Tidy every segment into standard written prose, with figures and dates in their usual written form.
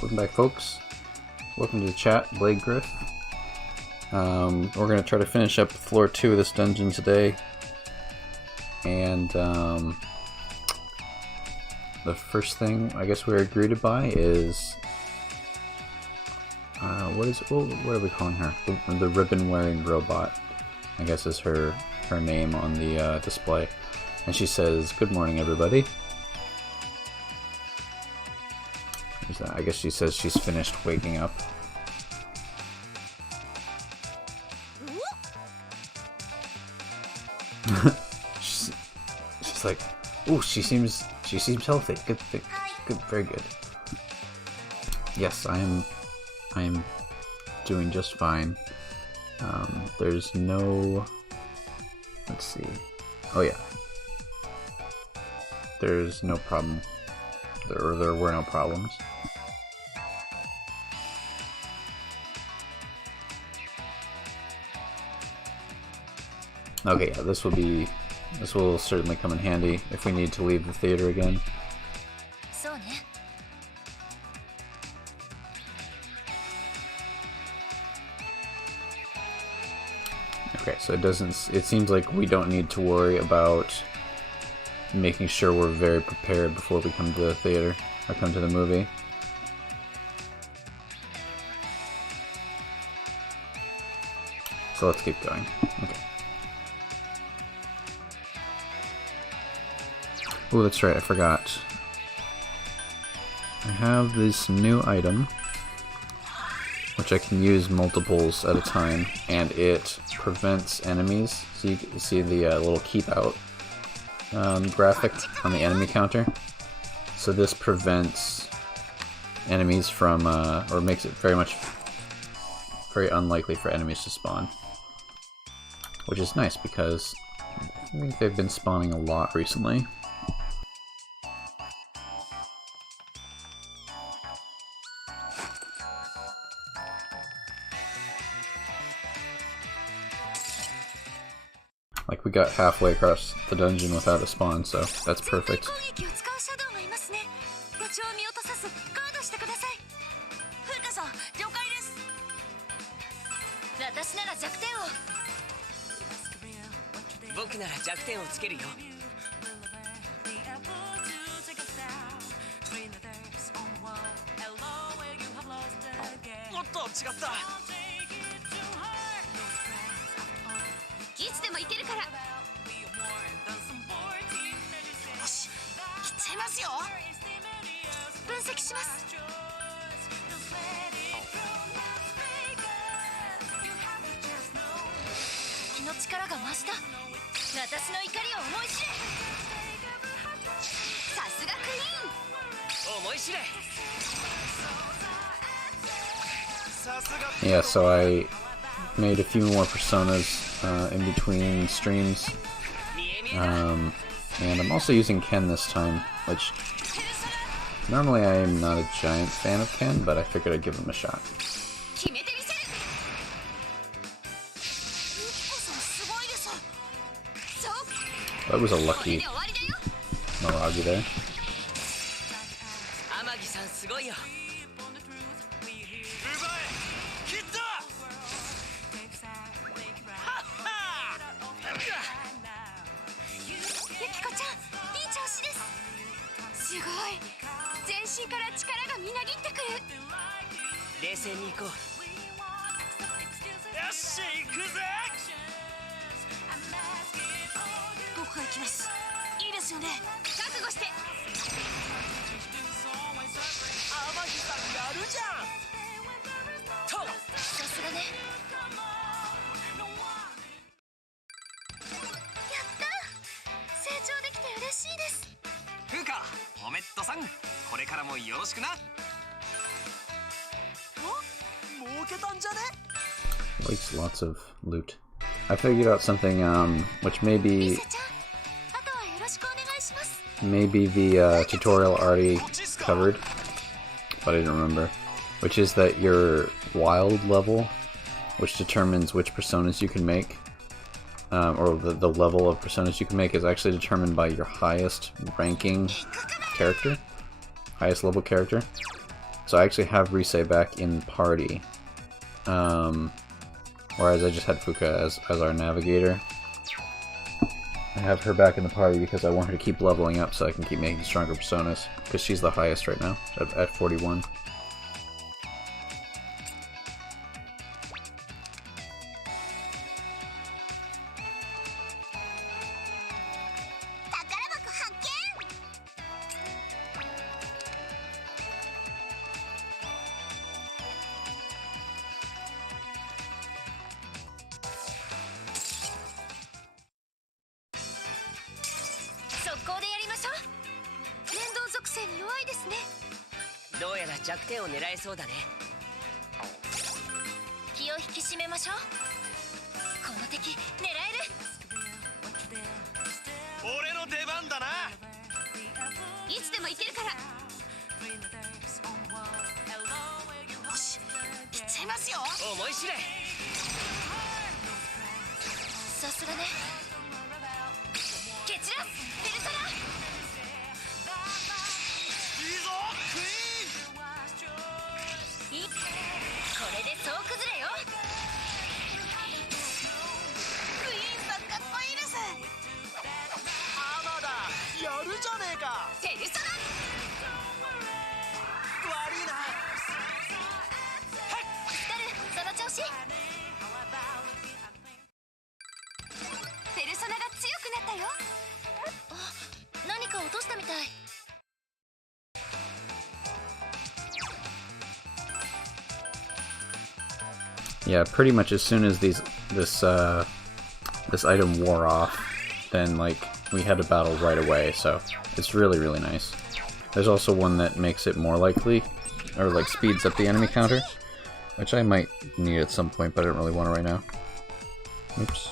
Welcome back, folks. Welcome to the chat, Blade Griff. We're going to try to finish up floor 2 of this dungeon today. And the first thing I guess we're greeted by is... what are we calling her? The ribbon-wearing robot, I guess is her name on the display. And she says, "Good morning, everybody." I guess she says she's finished waking up. she's like, "Ooh, she seems healthy. Good, very good." Yes, I am doing just fine. There's no. Let's see. Oh yeah. There's no problem. There were no problems. Okay, yeah, this will certainly come in handy if we need to leave the theater again. Okay, so it seems like we don't need to worry about making sure we're very prepared before we come to the theater, or come to the movie. So let's keep going. Okay. Oh, that's right, I forgot. I have this new item, which I can use multiples at a time, and it prevents enemies. So you can see the little keep out graphic on the enemy counter. So this prevents enemies from, or makes it very unlikely for enemies to spawn. Which is nice because I think they've been spawning a lot recently. Like, we got halfway across the dungeon without a spawn, so that's perfect. Yeah, so I made a few more personas in between streams, and I'm also using Ken this time, which normally I am not a giant fan of Ken, but I figured I'd give him a shot. That was a lucky Miragi there. Likes lots of loot. I figured out something which maybe the tutorial already covered, but I didn't remember, which is that your wild level, which determines which personas you can make, or the level of personas you can make, is actually determined by your highest ranking character, highest level character. So I actually have Rise back in the party, whereas I just had Fuka as our navigator. I have her back in the party because I want her to keep leveling up so I can keep making stronger personas, because she's the highest right now, at 41. Yeah, pretty much as soon as this item wore off, then like we had a battle right away, so it's really nice. There's also one that makes it more likely, or like speeds up the enemy counter, which I might need at some point, but I don't really want it right now. Oops.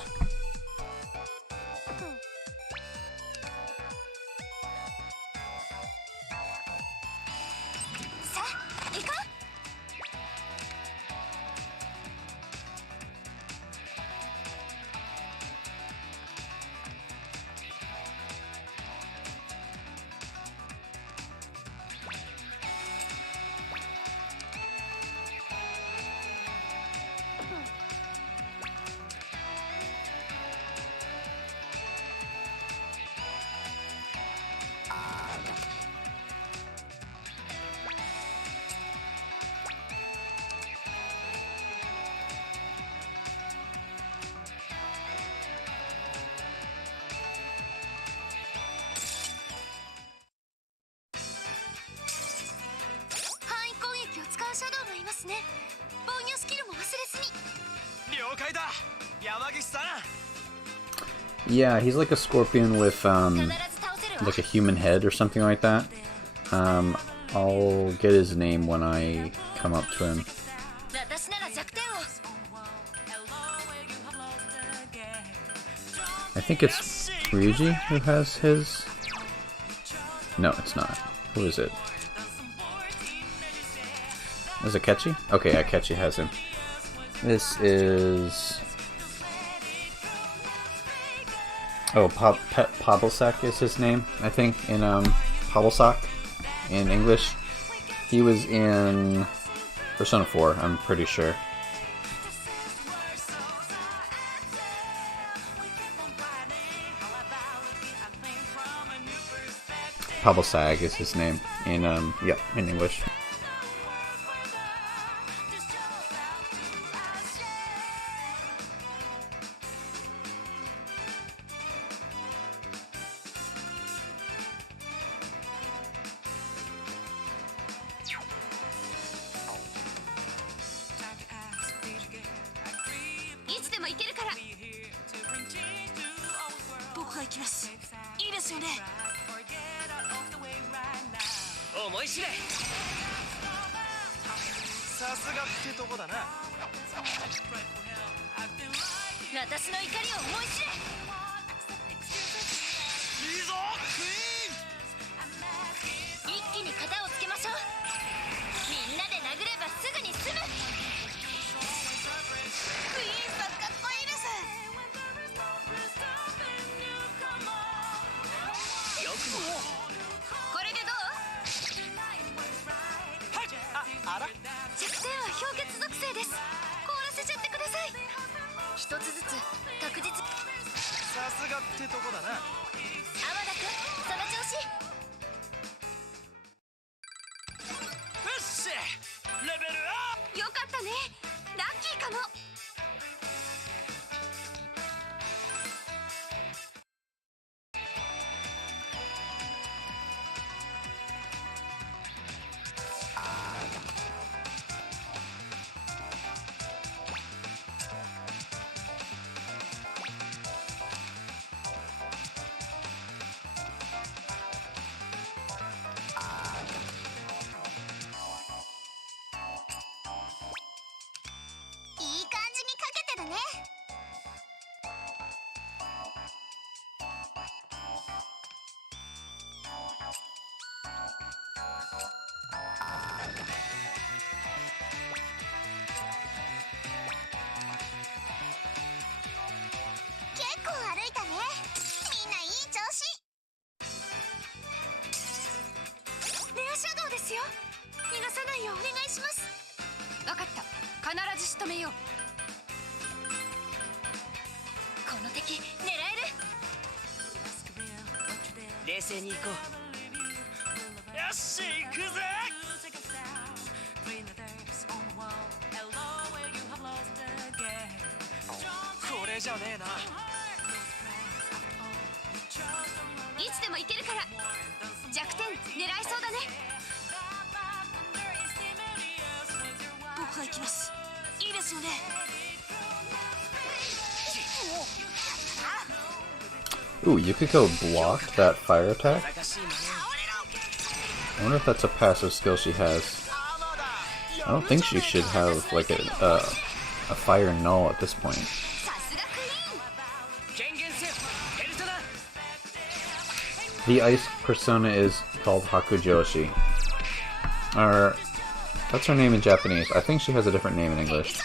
Yeah, he's like a scorpion with like a human head or something like that. I'll get his name when I come up to him. I think it's Ryuji who has his... No, it's not. Who is it? Is it Akechi? Okay, Akechi has him. This is... Oh, Pavelsak is his name, I think, in Pavelsak in English. He was in Persona 4, I'm pretty sure. Pavelsak is his name in yep, in English. 私の怒りを思い知れ。いいぞクイーン。一気に型をつけましょう。みんなで殴ればすぐに済む。クイーンさんかっこいいです。よくもこれでどう？はい、あら弱点は氷結属性です。凍らせちゃってください。一つずつ確実。さすがってとこだな。天田君その調子。よしレベルアップ。よかったね、ラッキーかも。いい感じにかけてるね。結構歩いたね。みんないい調子。レアシャドウですよ。逃がさないようお願いします。分かった、必ず仕留めよう。この敵狙える。冷静に行こう。よし行くぜ。これじゃねえな。いつでもいけるから。弱点狙いそうだね。僕が行きます。いいですよね。Ooh, Yukiko blocked that fire attack? I wonder if that's a passive skill she has. I don't think she should have, like, a fire null at this point. The ice persona is called Hakujoshi. Or, that's her name in Japanese. I think she has a different name in English.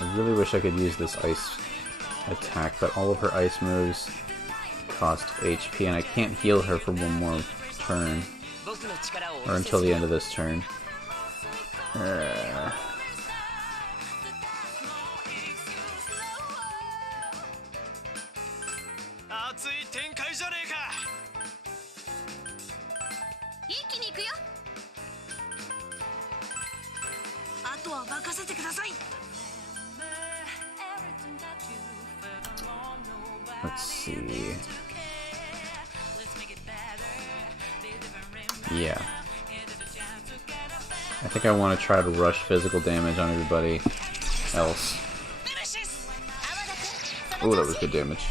I really wish I could use this ice attack, but all of her ice moves cost HP, and I can't heal her for one more turn. Or until the end of this turn. Let's see. Yeah. I think I want to try to rush physical damage on everybody else. Oh, that was good damage.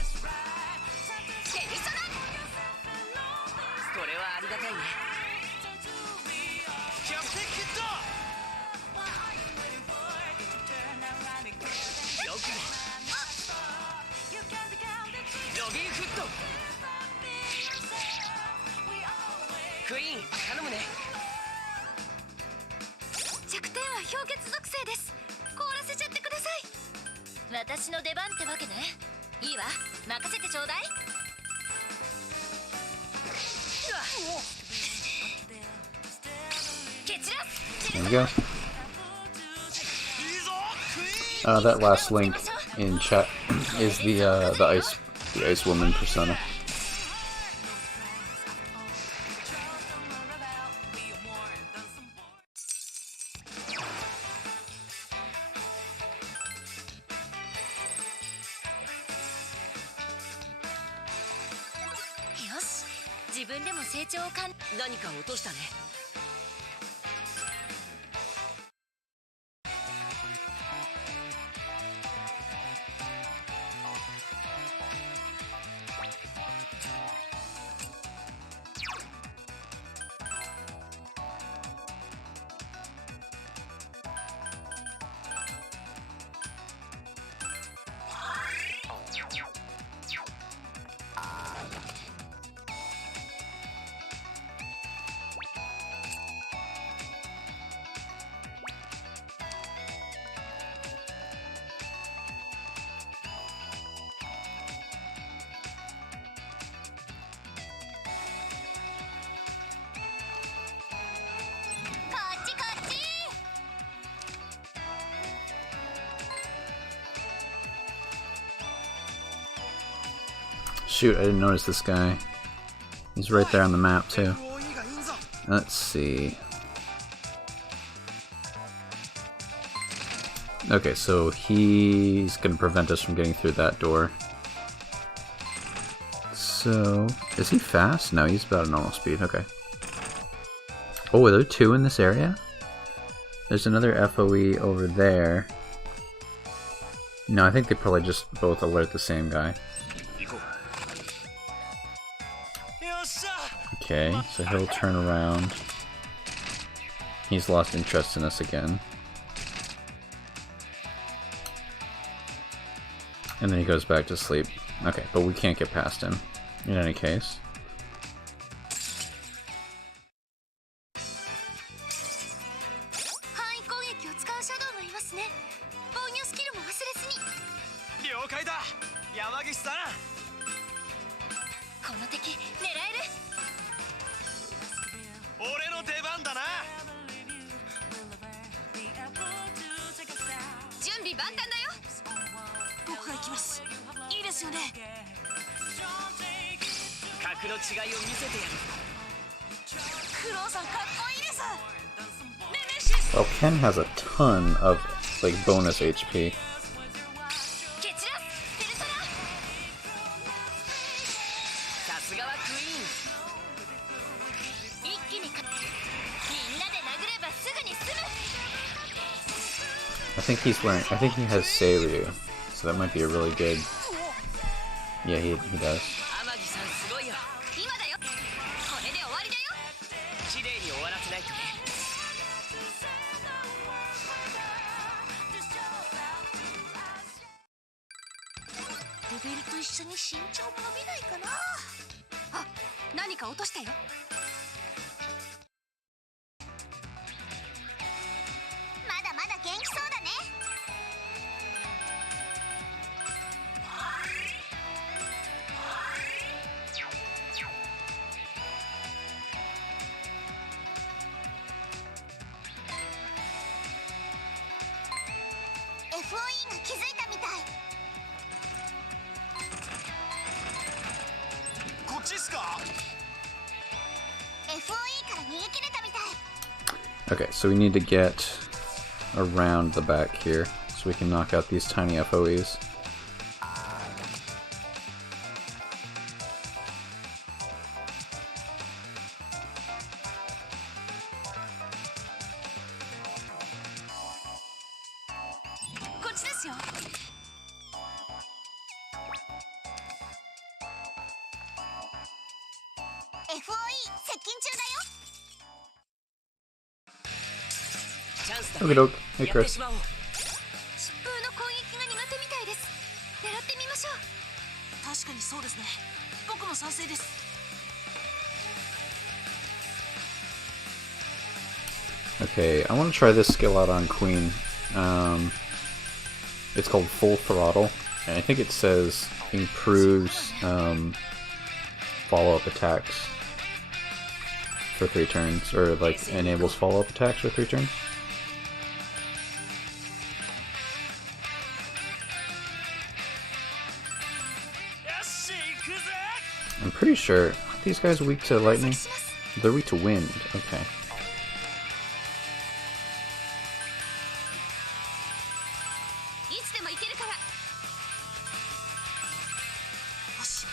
There we go. That last link in chat is the ice woman persona. Shoot, I didn't notice this guy. He's right there on the map, too. Let's see. Okay, so he's gonna prevent us from getting through that door. So, is he fast? No, he's about a normal speed. Okay. Oh, are there two in this area? There's another FOE over there. No, I think they probably just both alert the same guy. Okay, so he'll turn around. He's lost interest in us again. And then he goes back to sleep. Okay, but we can't get past him, in any case. Well, Ken has a ton of like bonus HP. I think he has Seiryu, so that might be a really good. Yeah, he does. Okay, so we need to get around the back here so we can knock out these tiny FOEs. Okay, doke. Hey, Chris. Okay, I want to try this skill out on Queen. It's called Full Throttle, and I think it says improves follow-up attacks for 3 turns, or like enables follow-up attacks for 3 turns. I'm pretty sure aren't these guys weak to lightning? They're weak to wind. Okay.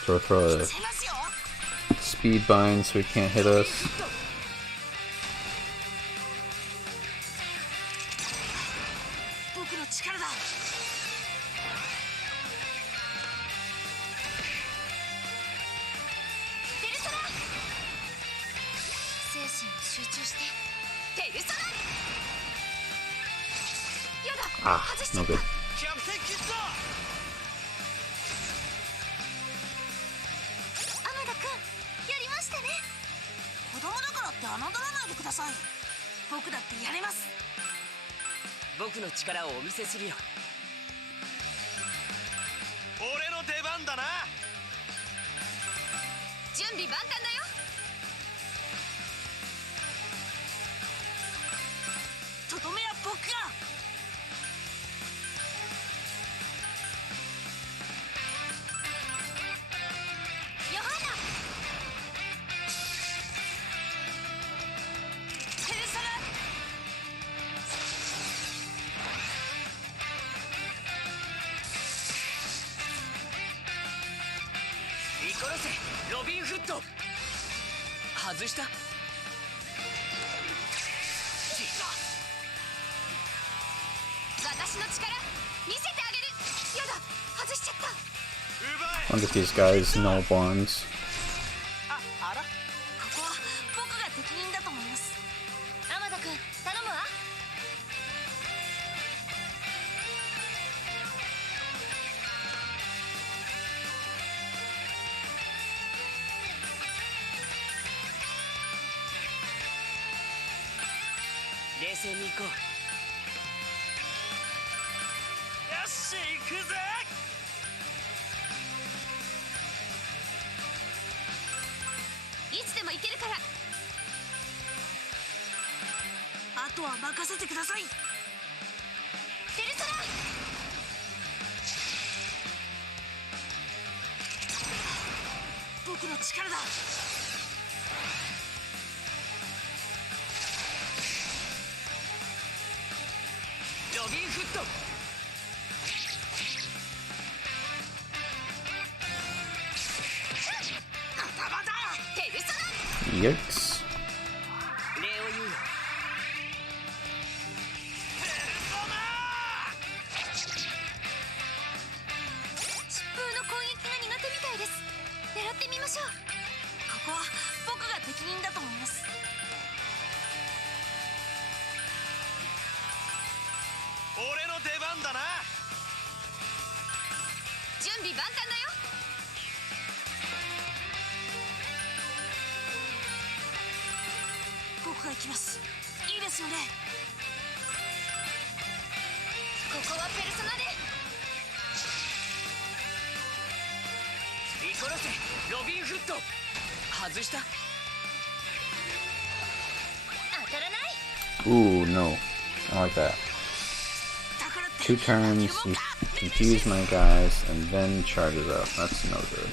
Throw a speed bind so he can't hit us. Ah, no good. 僕だってやれます。僕の力をお見せするよ。俺の出番だな。準備万端だよ。とどめは僕が。ヨハナ。 ロビンフット外した。私の力見せてあげる。やだ、外しちゃった。 Look at these guys, null bonds. あら、ここは僕が適任だと思います。天田君、頼むわ。 冷静に行こう。よし、行くぜ。いつでも行けるから。あとは任せてください。ペルソナ。僕の力だ。 ロビンフット。頭だ。ペルソナ。Yikes. 礼を言うよ。ペルソナ。疾風の攻撃が苦手みたいです。狙ってみましょう。ここは僕が適任だと思います。 俺の出番だな。準備万端だよ。僕が行きます。いいですよね。ここはペルソナで。イコロセロビンフット外した。当たらない。 Ooh, no. I don't like that. 2 turns, you confuse my guys, and then charges up. That's no good.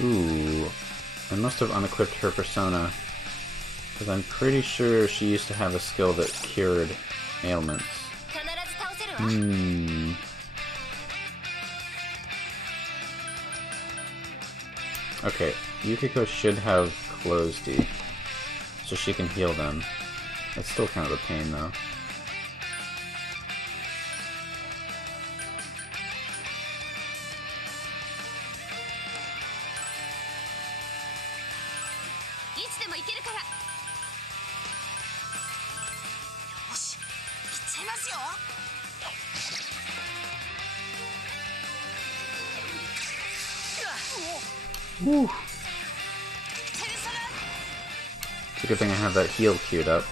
Ooh, I must have unequipped her persona. Because I'm pretty sure she used to have a skill that cured ailments. Okay, Yukiko should have Closed-D, so she can heal them. It's still kind of a pain though. Woo. It's a good thing I have that heal queued up.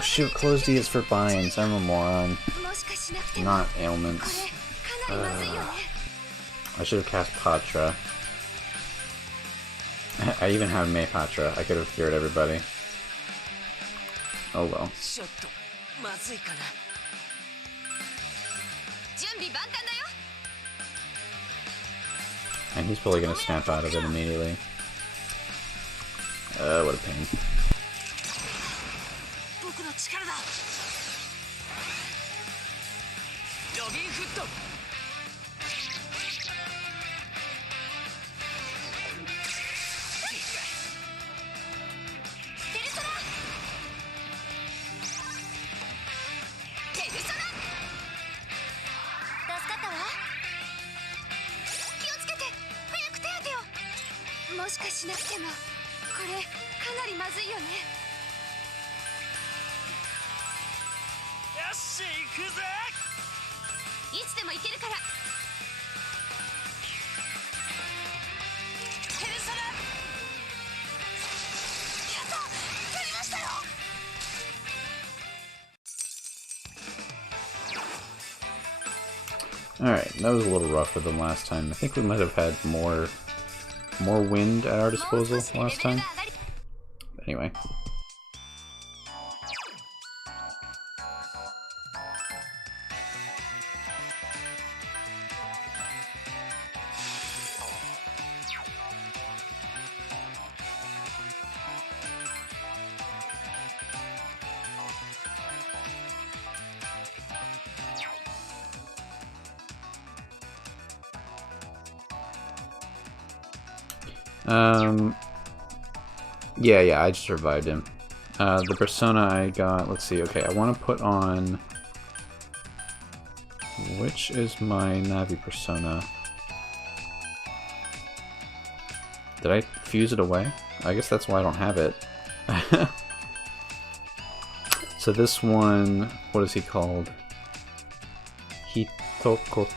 Oh shoot, closed D is for binds. I'm a moron. Not ailments. I should have cast Patra. I even have May Patra. I could have cured everybody. Oh well. And he's probably gonna snap out of it immediately. What a pain. Alright, that was a little rougher than last time. I think we might have had more wind at our disposal last time. Anyway. Yeah, I just revived him. The persona I got, let's see, okay, I want to put on... Which is my Navi persona? Did I fuse it away? I guess that's why I don't have it. So this one, what is he called? Hitokotonushi.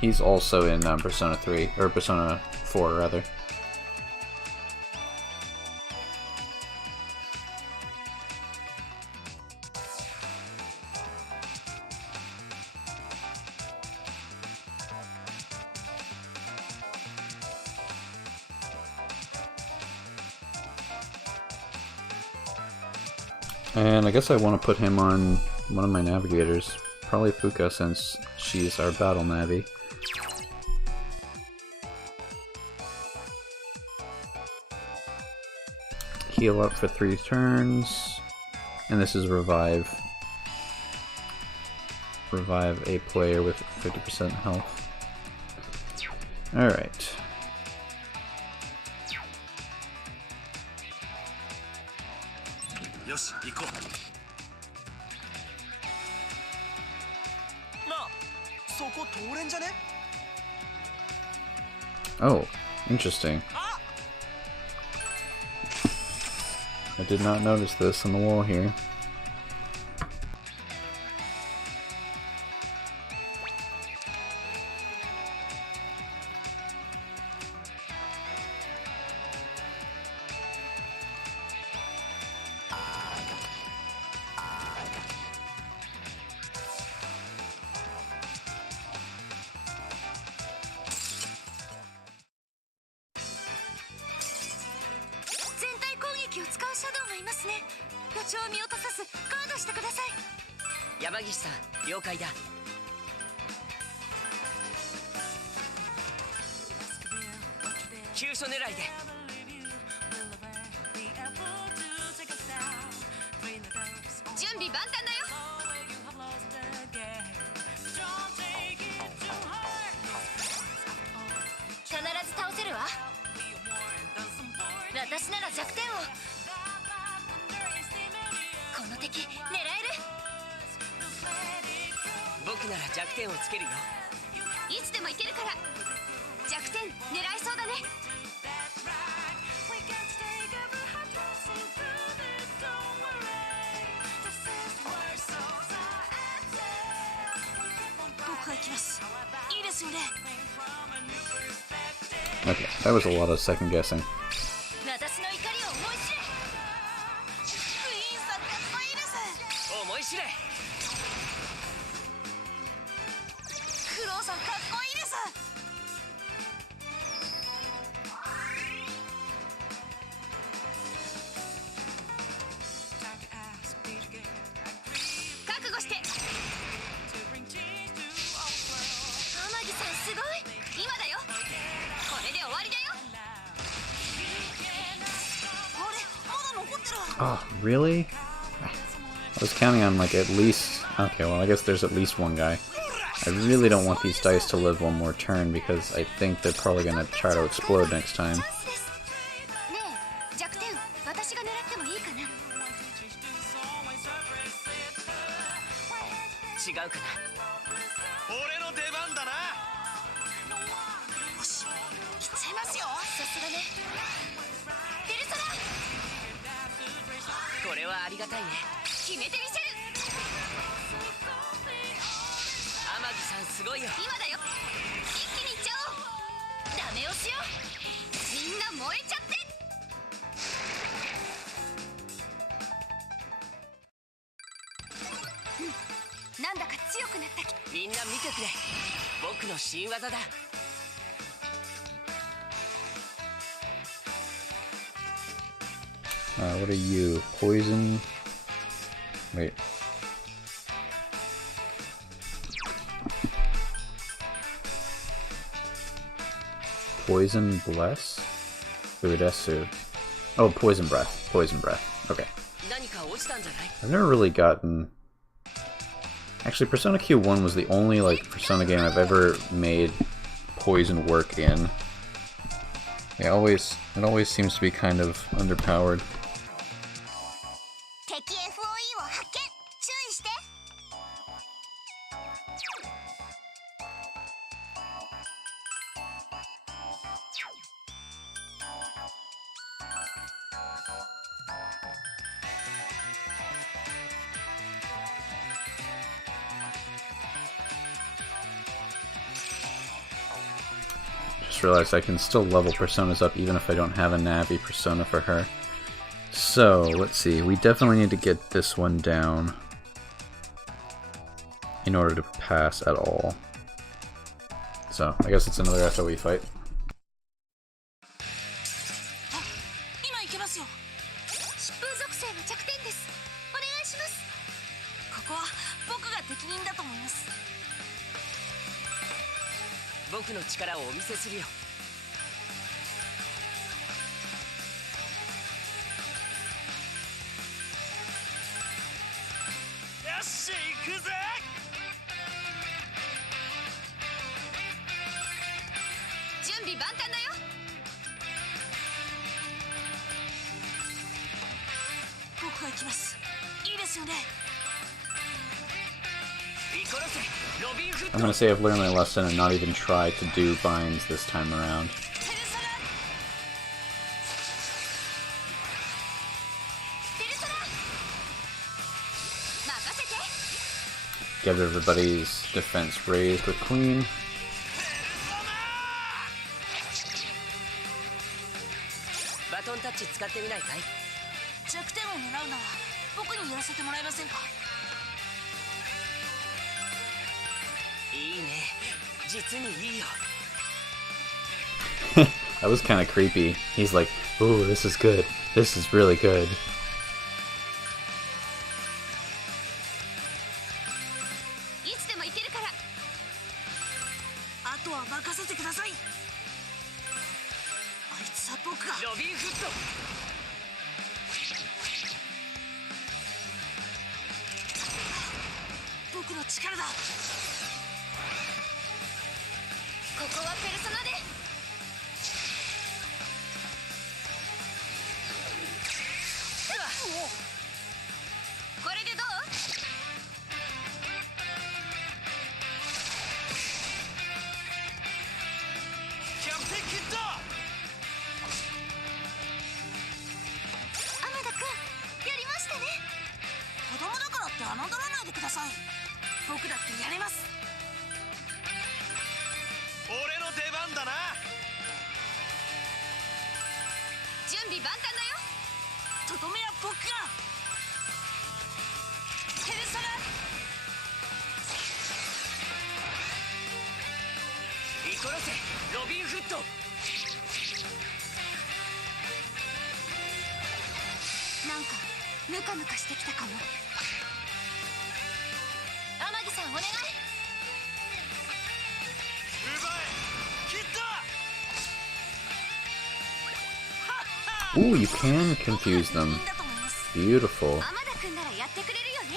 He's also in Persona 3, or Persona 4 rather. And I guess I want to put him on one of my navigators. Probably Fuka, since she's our battle Navi. Heal up for 3 turns. And this is revive. Revive a player with 50% health. Alright. Oh, interesting. I did not notice this on the wall here. Okay, that was a lot of second guessing. 思い知れ。クロウさんかっこいいです。覚悟して。天城さんすごい。今だよ。これで終わりだよ。あれまだ残ってる。 Oh, really? I was counting on like at least... Okay, well I guess there's at least one guy. I really don't want these dice to live one more turn because I think they're probably gonna try to explode next time. ねえ弱点私が狙ってもいいかな。違うかな。俺の出番だな。よし来ちゃいますよ。さすがね。ペルソナ。これはありがたいね。決めてみせる。天城さんすごいよ。今だよ。一気にいっちゃおう。ダメ押しよ。みんな燃えちゃって。なんだか強くなった気。みんな見てくれ。僕の新技だ。What are you? Poison? Wait. Poison Bless? Udesu. Oh, Poison Breath. Poison Breath. Okay. 何か落ちたんじゃない？ I've never really gotten... Actually, Persona Q1 was the only, like, Persona game I've ever made poison work in. It always seems to be kind of underpowered. 敵 FOE を発見。注意して。Just realized I can still level personas up even if I don't have a Navi persona for her. So, let's see, we definitely need to get this one down in order to pass at all. So, I guess it's another FOE fight. 今行けますよ。疾風属性の弱点です。お願いします。ここは僕が適任だと思います。僕の力をお見せするよ。よし行くぜ。準備万端だよ。僕が行きます。いいですよね。 I'm gonna say I've learned my lesson and not even try to do binds this time around. Get everybody's defense raised with Queen. バトンタッチ使ってみないかい？弱点を狙うなら僕にやらせてもらえませんか？いいね。実にいいよ。That was kind of creepy. He's like, "Ooh, this is good. This is really good." いつでも行けるから。あとは任せてください。あいつは僕が。ロビンフット。僕の力だ。ここはペルソナで。これでどう？キャプテンキッド。天田くん、やりましたね。子供だからって侮らないでください。僕だってやれます。俺の出番だな。準備万端だよ。とどめは僕が。ペルソ殺せロビンフット。なんかムカムカしてきたかも。天城さんお願い。奪え切った。 Ooh, you can confuse them. Beautiful. 天田君ならやってくれるよね。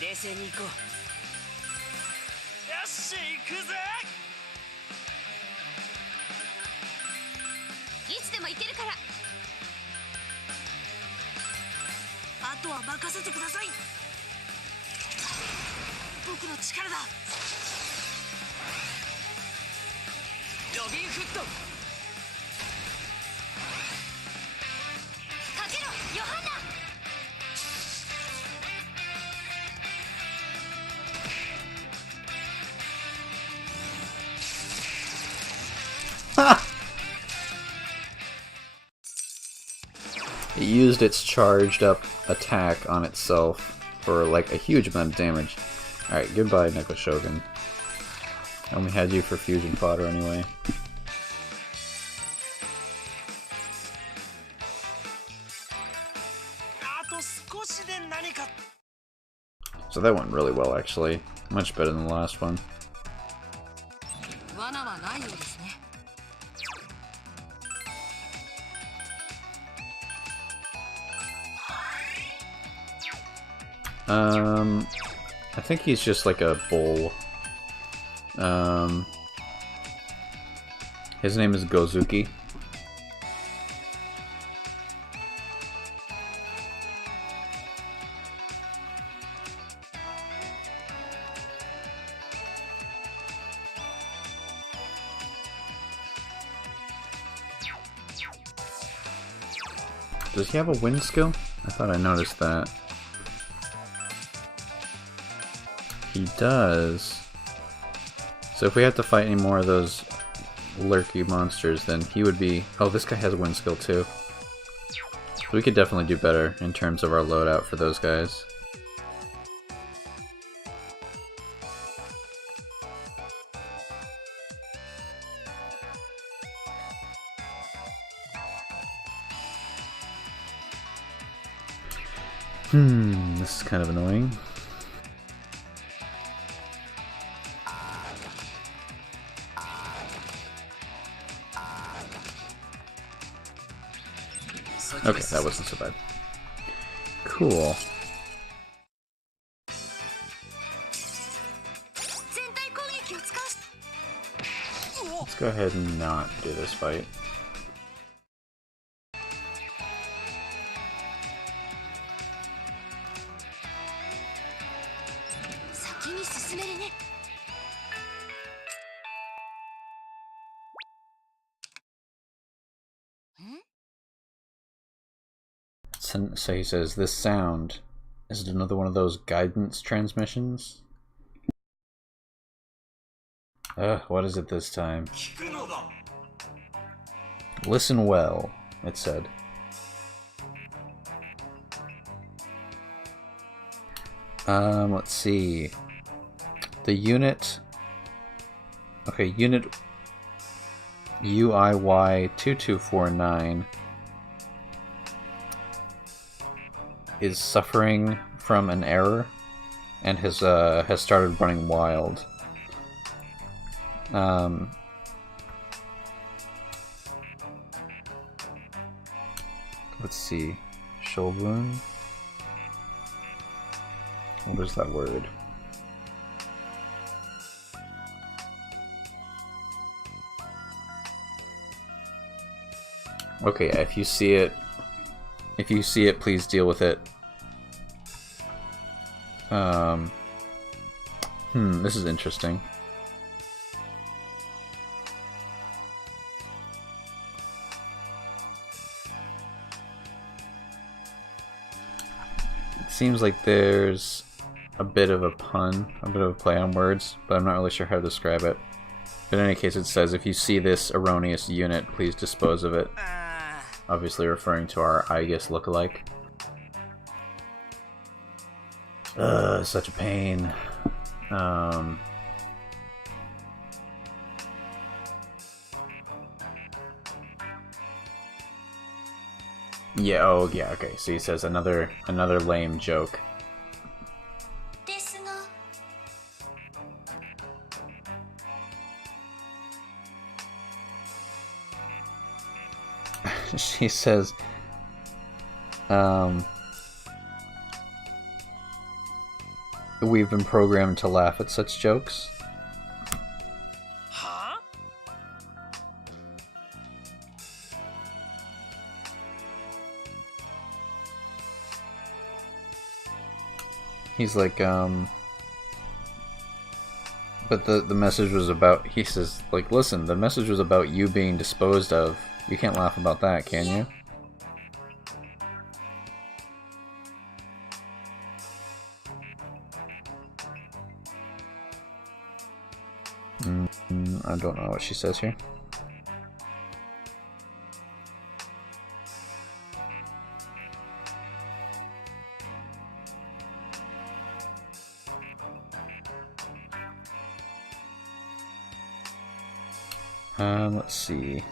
冷静に行こう。よし行くぜ。いつでも行けるから。あとは任せてください。僕の力だ。ロビンフット。かけろヨハンナ。It used its charged up attack on itself for like a huge amount of damage. Alright, goodbye, Neko Shogun. I only had you for fusion fodder anyway. So that went really well, actually. Much better than the last one. I think he's just like a bull. His name is Gozuki. Does he have a wind skill? I thought I noticed that. He does. So if we have to fight any more of those lurky monsters, then he would be... Oh, this guy has a wind skill too. We could definitely do better in terms of our loadout for those guys. This is kind of annoying. Okay, that wasn't so bad. Cool. Let's go ahead and not do this fight. So he says, this sound, is it another one of those guidance transmissions? What is it this time? Listen well, it said. Let's see. The unit... Okay, unit UIY2249 is suffering from an error and has started running wild. Let's see. Shobun? What is that word? Okay, if you see it, please deal with it. This is interesting. It seems like there's a bit of a pun, a bit of a play on words, but I'm not really sure how to describe it. But in any case, it says, if you see this erroneous unit, please dispose of it. Obviously referring to our Aegis lookalike. Such a pain. Yeah, oh yeah, okay. So he says another lame joke. ですが She says, we've been programmed to laugh at such jokes. はあ He's like, but the message was about, he says, like, listen, the message was about you being disposed of. You can't laugh about that, can you? I don't know what she says here. Let's see.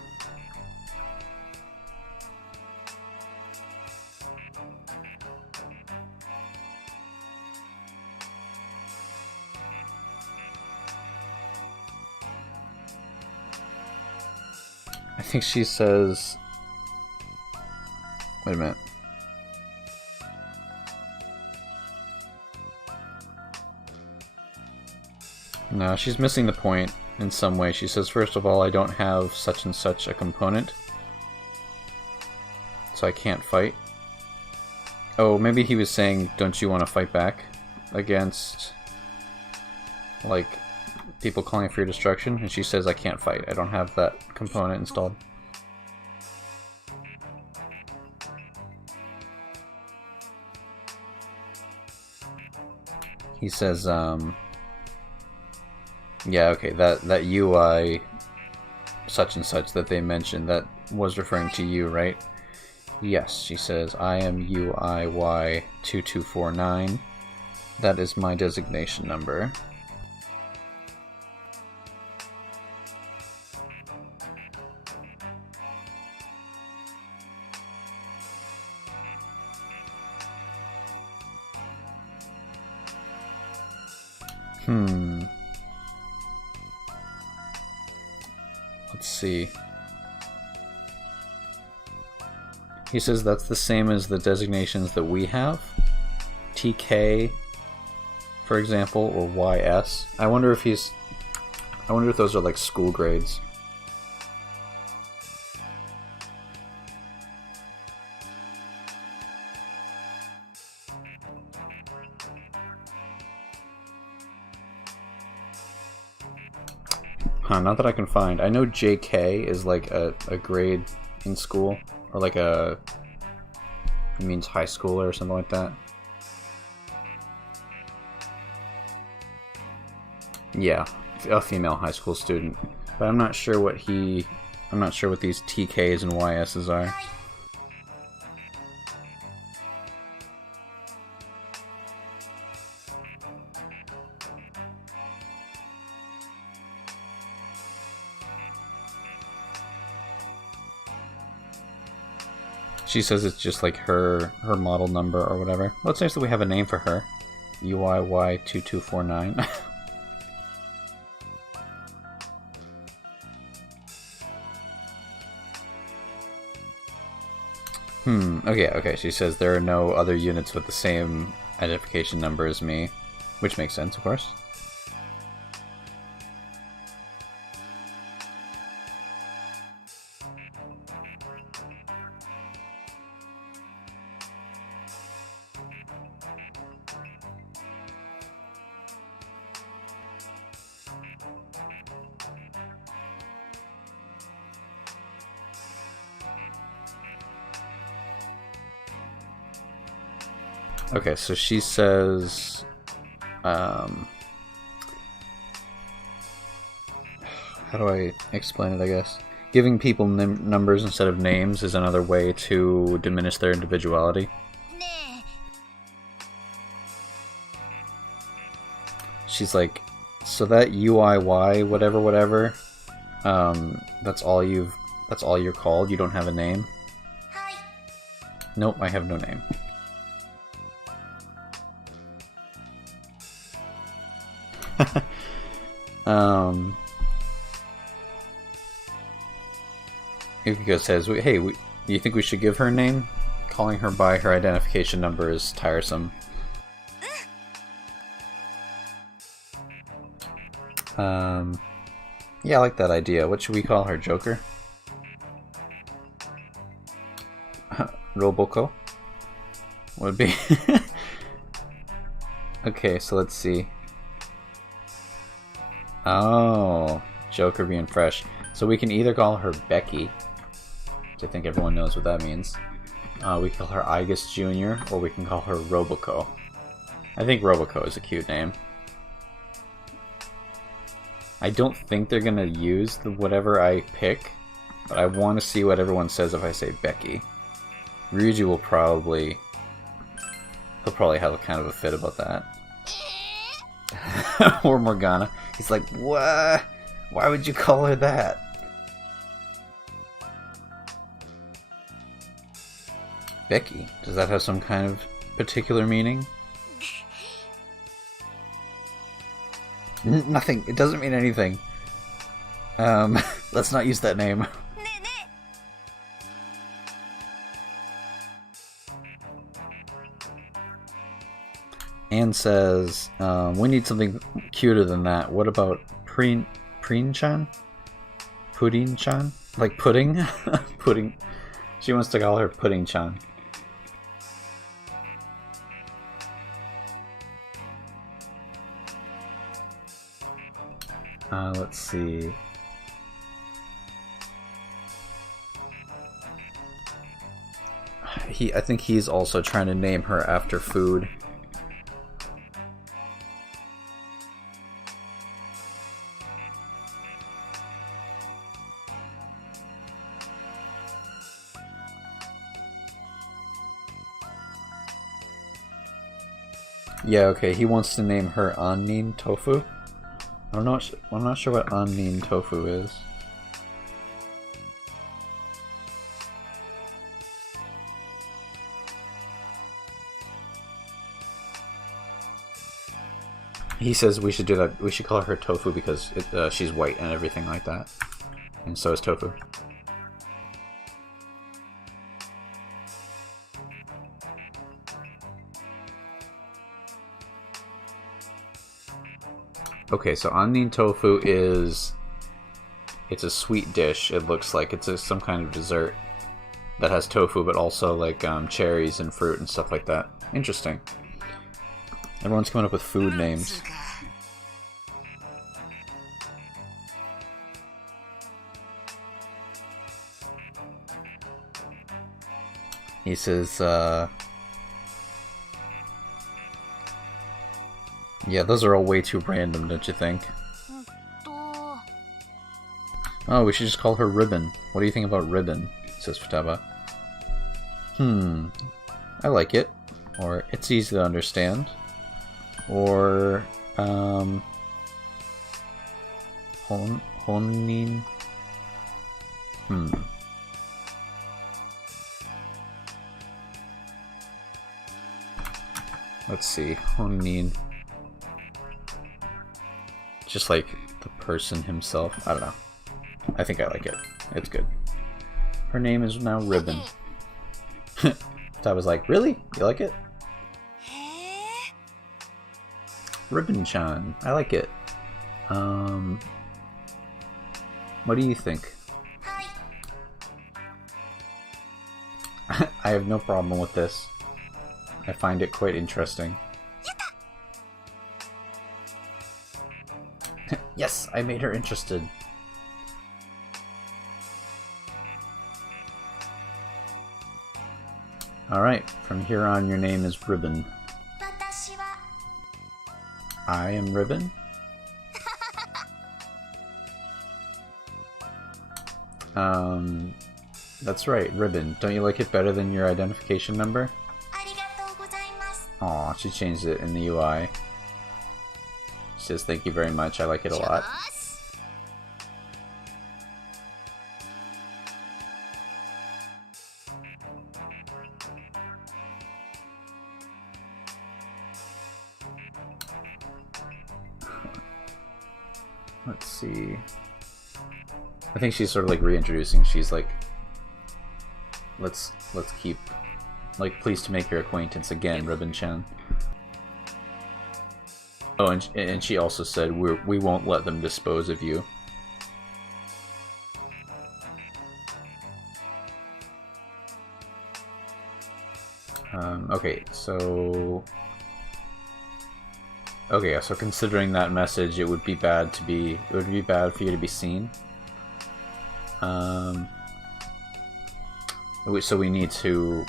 I think she says... Wait a minute. No, she's missing the point in some way. She says, first of all, I don't have such and such a component, so I can't fight. Oh, maybe he was saying, don't you want to fight back against, like, people calling for your destruction? And she says, I can't fight. I don't have that component installed. He says, yeah, okay, that UI such and such that they mentioned, that was referring to you, right? Yes, she says, I am UIY2249. That is my designation number. Let's see. He says that's the same as the designations that we have. TK, for example, or YS. I wonder if those are like school grades. Not that I can find. I know JK is like a grade in school, or like it means high school or something like that. Yeah, a female high school student. But I'm not sure what these TKs and YSs are. She says it's just like her model number or whatever. Well, it's nice that we have a name for her. UIY2249. Okay, she says there are no other units with the same identification number as me. Which makes sense, of course. Okay, so she says, how do I explain it, I guess? Giving people numbers instead of names is another way to diminish their individuality. ねえ she's like, so that UIY whatever whatever, that's all you're called? You don't have a name? Nope, I have no name. Yukiko says, hey, do you think we should give her a name? Calling her by her identification number is tiresome. Yeah, I like that idea. What should we call her? Joker? Roboco? Would be. Okay, so let's see. Oh, Joker being fresh. So we can either call her Becky, which I think everyone knows what that means. We can call her Igus Jr., or we can call her Roboco. I think Roboco is a cute name. I don't think they're gonna use whatever I pick, but I want to see what everyone says if I say Becky. Ryuji will probably... he'll probably have a kind of a fit about that. Or Morgana. He's like, what? Why would you call her that? Becky? Does that have some kind of particular meaning? Nothing. It doesn't mean anything. Let's not use that name. Anne says, we need something cuter than that. What about Preen-chan? Pudding-chan? Like pudding? Pudding. She wants to call her Pudding-chan. Let's see. I think he's also trying to name her after food. Yeah, okay, he wants to name her Annin Tofu. I'm not sure what Annin Tofu is. He says we should do that. We should call her Tofu because she's white and everything like that. And so is Tofu. Okay, so Annin Tofu is... it's a sweet dish. It looks like it's some kind of dessert that has tofu, but also like cherries and fruit and stuff like that. Interesting. Everyone's coming up with food names. He says, yeah, those are all way too random, don't you think? Oh, we should just call her Ribbon. What do you think about Ribbon? Says Futaba. I like it. Or, it's easy to understand. Or, Honin? Let's see, Honin. Just like the person himself. I don't know. I think I like it. It's good. Her name is now Ribbon. I was like, really? You like it? Ribbon-chan. I like it. What do you think? I have no problem with this. I find it quite interesting. Yes, I made her interested. Alright, from here on your name is Ribbon. I am Ribbon? That's right, Ribbon. Don't you like it better than your identification number? Aw, she changed it in the UI. says thank you very much. I like it a lot. Let's see. I think she's sort of like reintroducing. She's like, let's keep, like, pleased to make your acquaintance again, Ribbon-chan. Oh, and she also said we won't let them dispose of you. Okay, so considering that message, it would be bad for you to be seen. So we need to,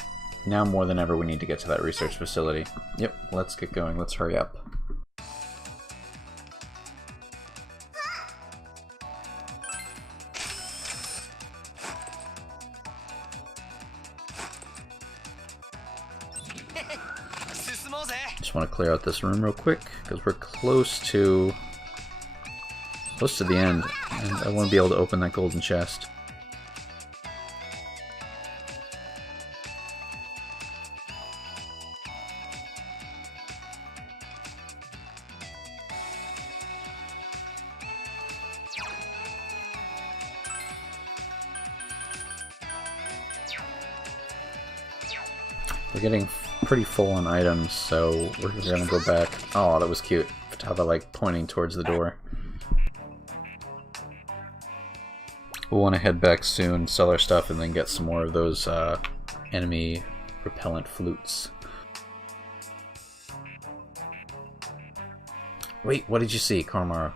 now more than ever, we need to get to that research facility. Yep, let's get going. Let's hurry up. Just want to clear out this room real quick because we're close to the end, and I want to be able to open that golden chest. We're getting pretty full on items, so we're gonna go back. Oh, that was cute. Futaba like pointing towards the door. We'll want to head back soon, sell our stuff, and then get some more of those enemy repellent flutes. Wait, what did you see, Karmara?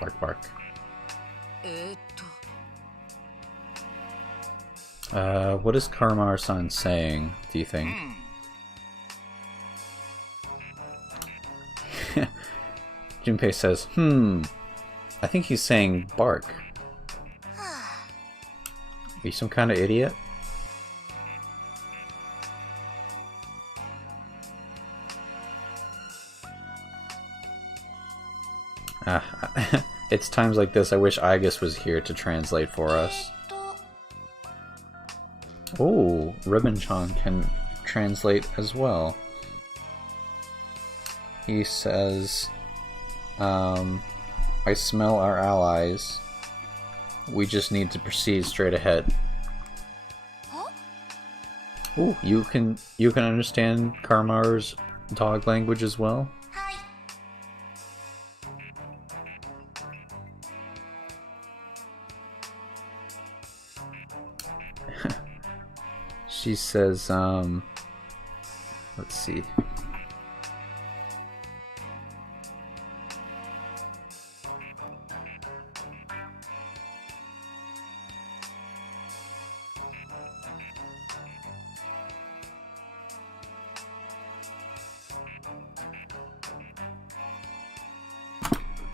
Bark, bark. What is Karmara-san saying, do you think? Junpei says, I think he's saying bark. Are you some kind of idiot? It's times like this I wish Aigis was here to translate for us. Oh, Ribbon-chan can translate as well. He says, I smell our allies. We just need to proceed straight ahead. Oh, you can understand Karmara's dog language as well? She says, let's see.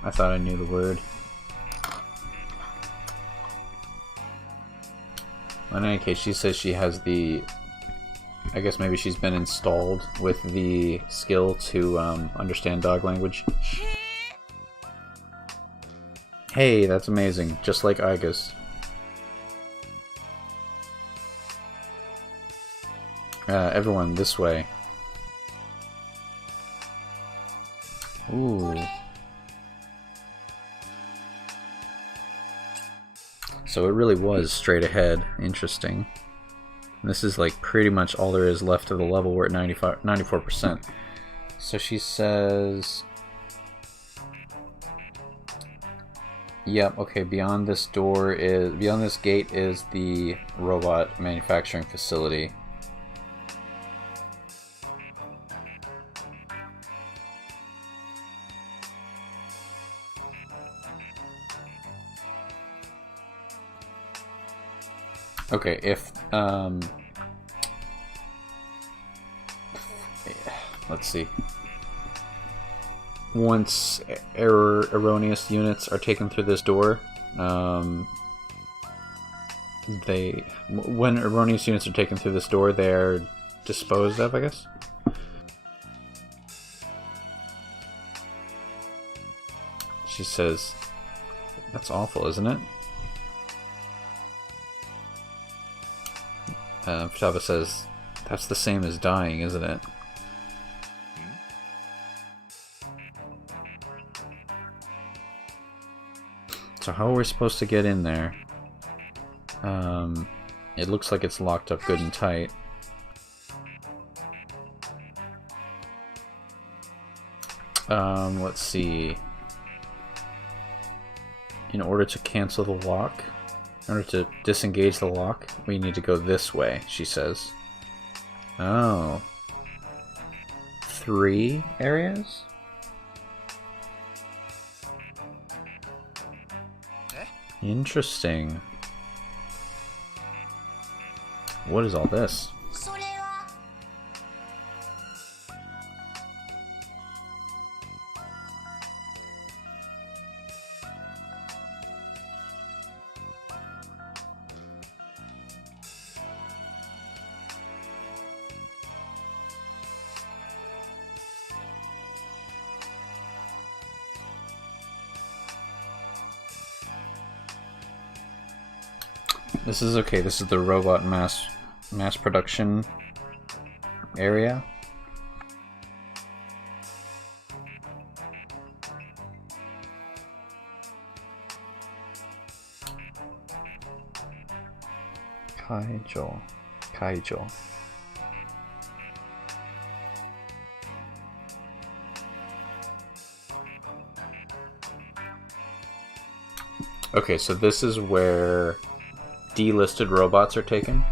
I thought I knew the word. In any case, she says she has the... I guess maybe she's been installed with the skill to understand dog language. Hey, that's amazing. Just like Aigis. Everyone, this way. Ooh. So it really was straight ahead. Interesting. And this is like pretty much all there is left of the level. We're at 94%. So she says... Yep, okay, beyond this gate is the robot manufacturing facility. Okay, if, let's see. Once erroneous units are taken through this door, when erroneous units are taken through this door, they're disposed of, I guess? She says, that's awful, isn't it? Futaba says, that's the same as dying, isn't it? So how are we supposed to get in there? It looks like it's locked up good and tight. Let's see. In order to cancel the lock, in order to disengage the lock, we need to go this way, she says. Oh. 3 areas? Interesting. What is all this? This is okay. This is the robot mass production area. Kaijo. Okay, so this is where delisted robots are taken.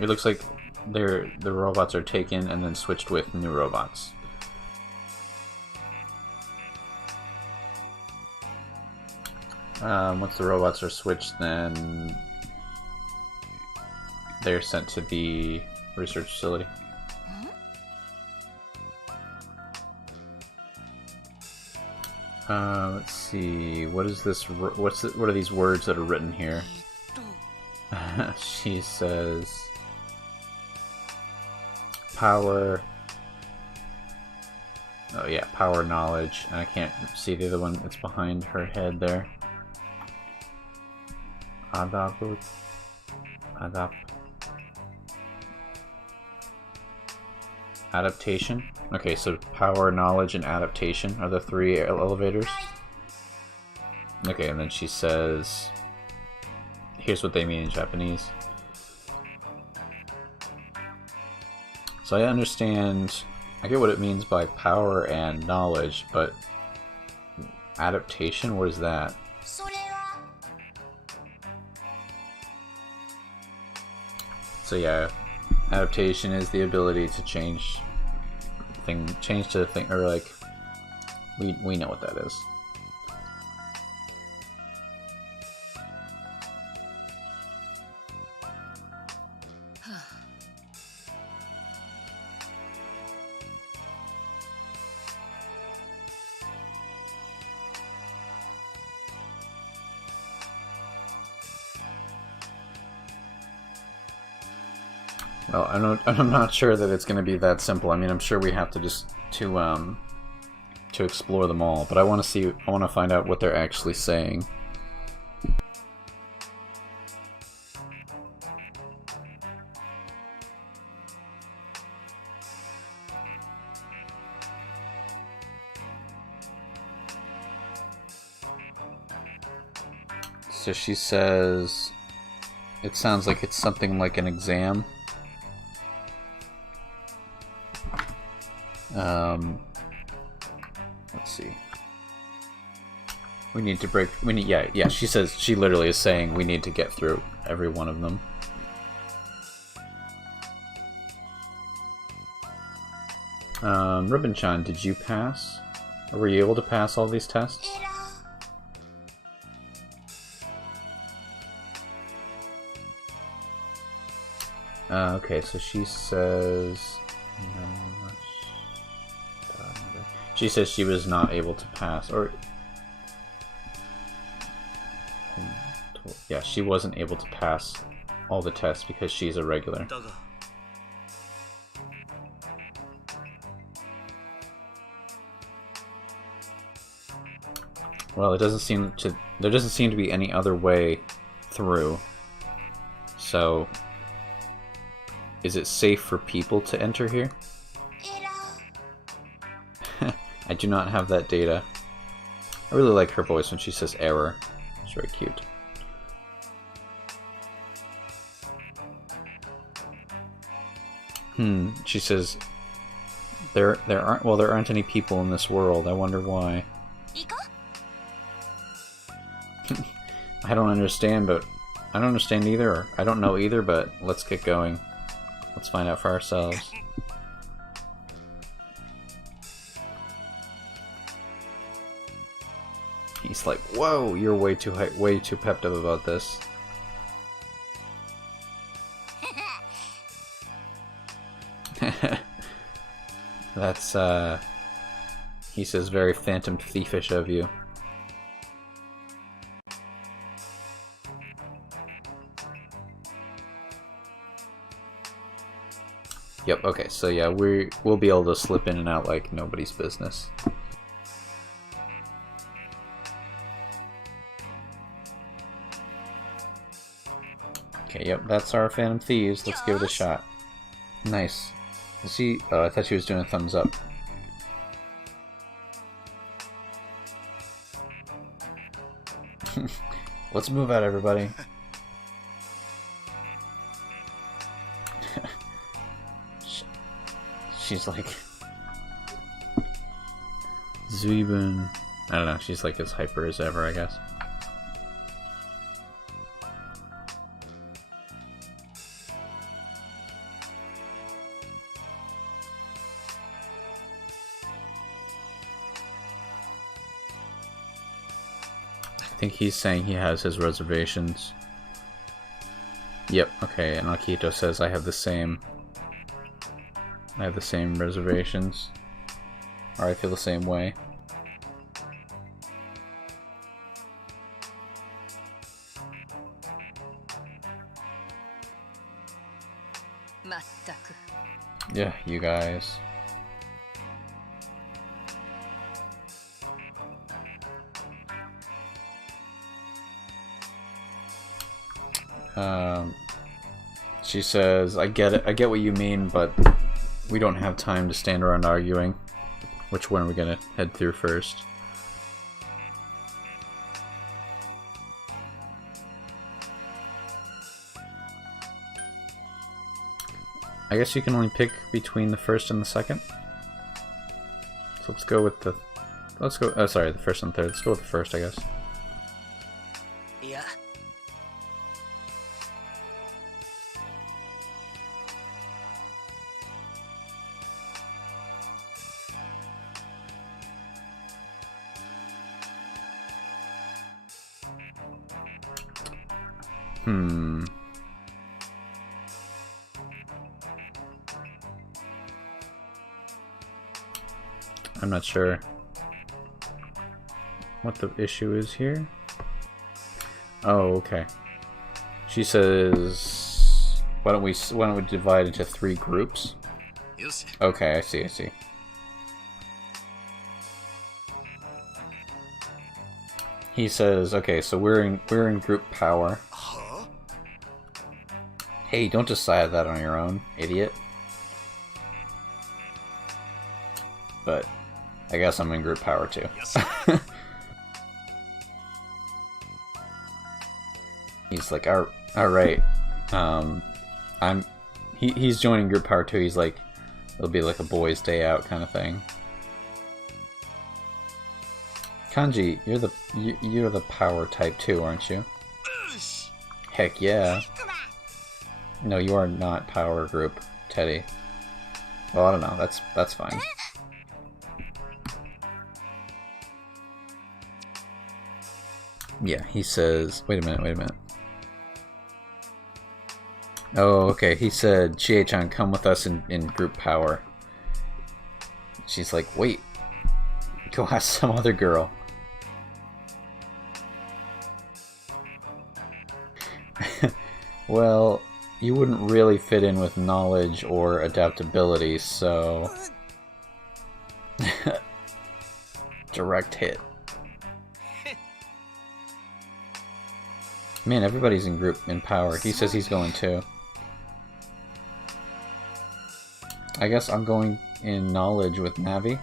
It looks like the robots are taken and then switched with new robots. Once the robots are switched, then they're sent to the research facility. Let's see. What is this? What are these words that are written here? She says power. Oh yeah, power, knowledge, and I can't see the other one. It's behind her head there. Adaptation. Okay, so power, knowledge, and adaptation are the 3 elevators. Okay, and then she says, here's what they mean in Japanese. So I understand, I get what it means by power and knowledge, but adaptation, what is that? So yeah, adaptation is the ability to change to the thing, or like, we know what that is. Well, I'm not sure that it's going to be that simple. I mean, I'm sure we have to just to explore them all, but I want to find out what they're actually saying. So she says, it sounds like it's something like an exam. Let's see. We need to break. Yeah. She says, she literally is saying we need to get through every one of them. Ribbon-chan, did you pass? Or were you able to pass all these tests? Okay, so she says... She says she was not able to pass, or... Yeah, she wasn't able to pass all the tests because she's a regular. Well, it doesn't seem to. There doesn't seem to be any other way through. So, is it safe for people to enter here? I do not have that data. I really like her voice when she says error. It's very cute. She says there aren't any people in this world. I wonder why. I don't understand either, or I don't know either, but let's get going. Let's find out for ourselves. He's like, whoa, you're way too pepped up about this. That's, he says very Phantom Thiefish of you. Yep, okay, so yeah, we'll be able to slip in and out like nobody's business. Okay, yep, that's our Phantom Thieves. Let's give it a shot. Nice. See, oh, I thought she was doing a thumbs up. Let's move out, everybody. She's like... Zwiebeln. I don't know, she's like as hyper as ever, I guess. I think he's saying he has his reservations. Yep, okay, and Akito says I have the same reservations. Or I feel the same way. Yeah, you guys. She says, I get it, I get what you mean, but we don't have time to stand around arguing. Which one are we gonna head through first? I guess you can only pick between the first and the second. So let's go with the... Let's go... Oh, sorry, the first and third. Let's go with the first, I guess. Yeah. I'm not sure what the issue is here. Oh, okay. She says, why don't we divide into 3 groups? Okay, I see. He says, okay, so we're in group power. Hey, don't decide that on your own, idiot. But I guess I'm in group power too. He's like, all right. He's joining group power too. He's like, it'll be like a boys' day out kind of thing. Kanji, you're the power type too, aren't you? Heck yeah. No, you are not power group, Teddy. Well, I don't know. That's fine. Yeah, he says... Wait a minute. Oh, okay, he said, Chie-chan, come with us in group power. She's like, wait. Go ask some other girl. Well, you wouldn't really fit in with knowledge or adaptability, so... Direct hit. Man, everybody's in group in power. He says he's going too. I guess I'm going in knowledge with Navi.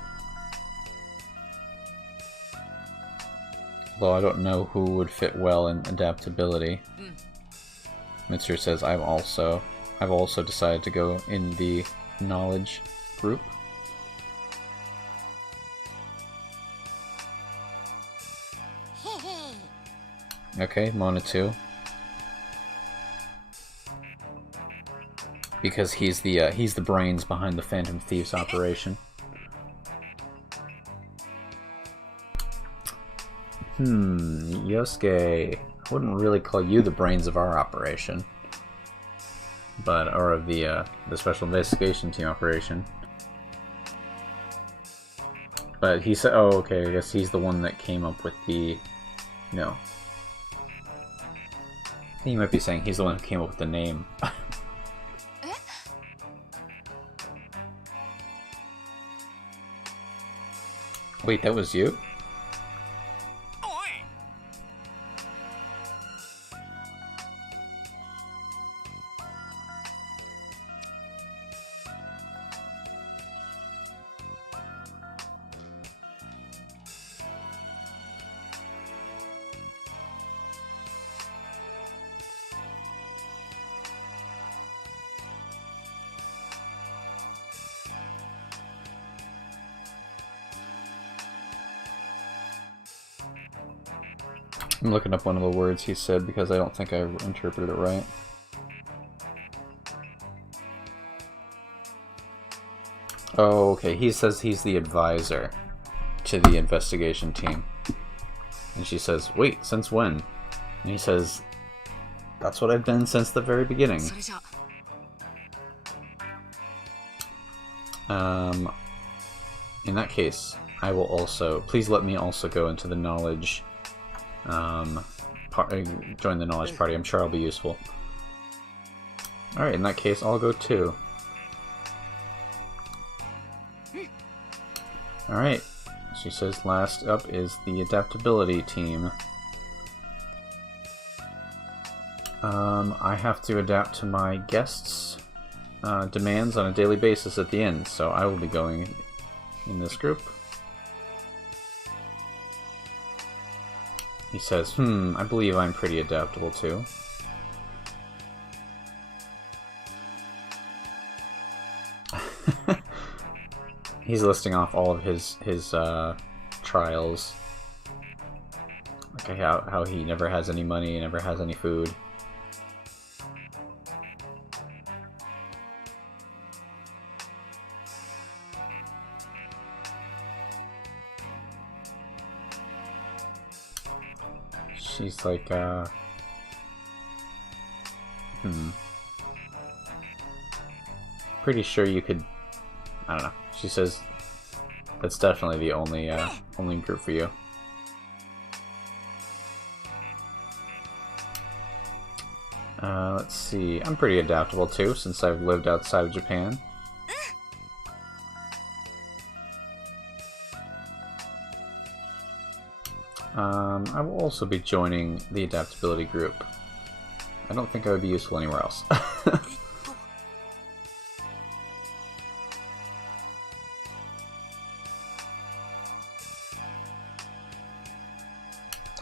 Although I don't know who would fit well in adaptability. Mitsuru says I've also decided to go in the knowledge group. Okay, Mona too. Because he's the brains behind the Phantom Thieves operation. Yosuke, I wouldn't really call you the brains of our operation, or of the Special Investigation Team operation. But he said, oh, okay, I guess he's the one that came up with the, no. I think you might be saying he's the one who came up with the name. Wait, that was you? I'm looking up one of the words he said because I don't think I interpreted it right. Oh, okay. He says he's the advisor to the investigation team. And she says, wait, since when? And he says, that's what I've been since the very beginning. In that case, I will also... Please let me also go into the knowledge... join the knowledge party. I'm sure I'll be useful. Alright, in that case, I'll go too. Alright, she says last up is the adaptability team. I have to adapt to my guests' demands on a daily basis at the end, so I will be going in this group. He says, I believe I'm pretty adaptable too. He's listing off all of his trials. Like how he never has any money, never has any food. She's like, pretty sure you could, I don't know. She says that's definitely the only group for you. Let's see. I'm pretty adaptable too, since I've lived outside of Japan. I will also be joining the adaptability group. I don't think I would be useful anywhere else.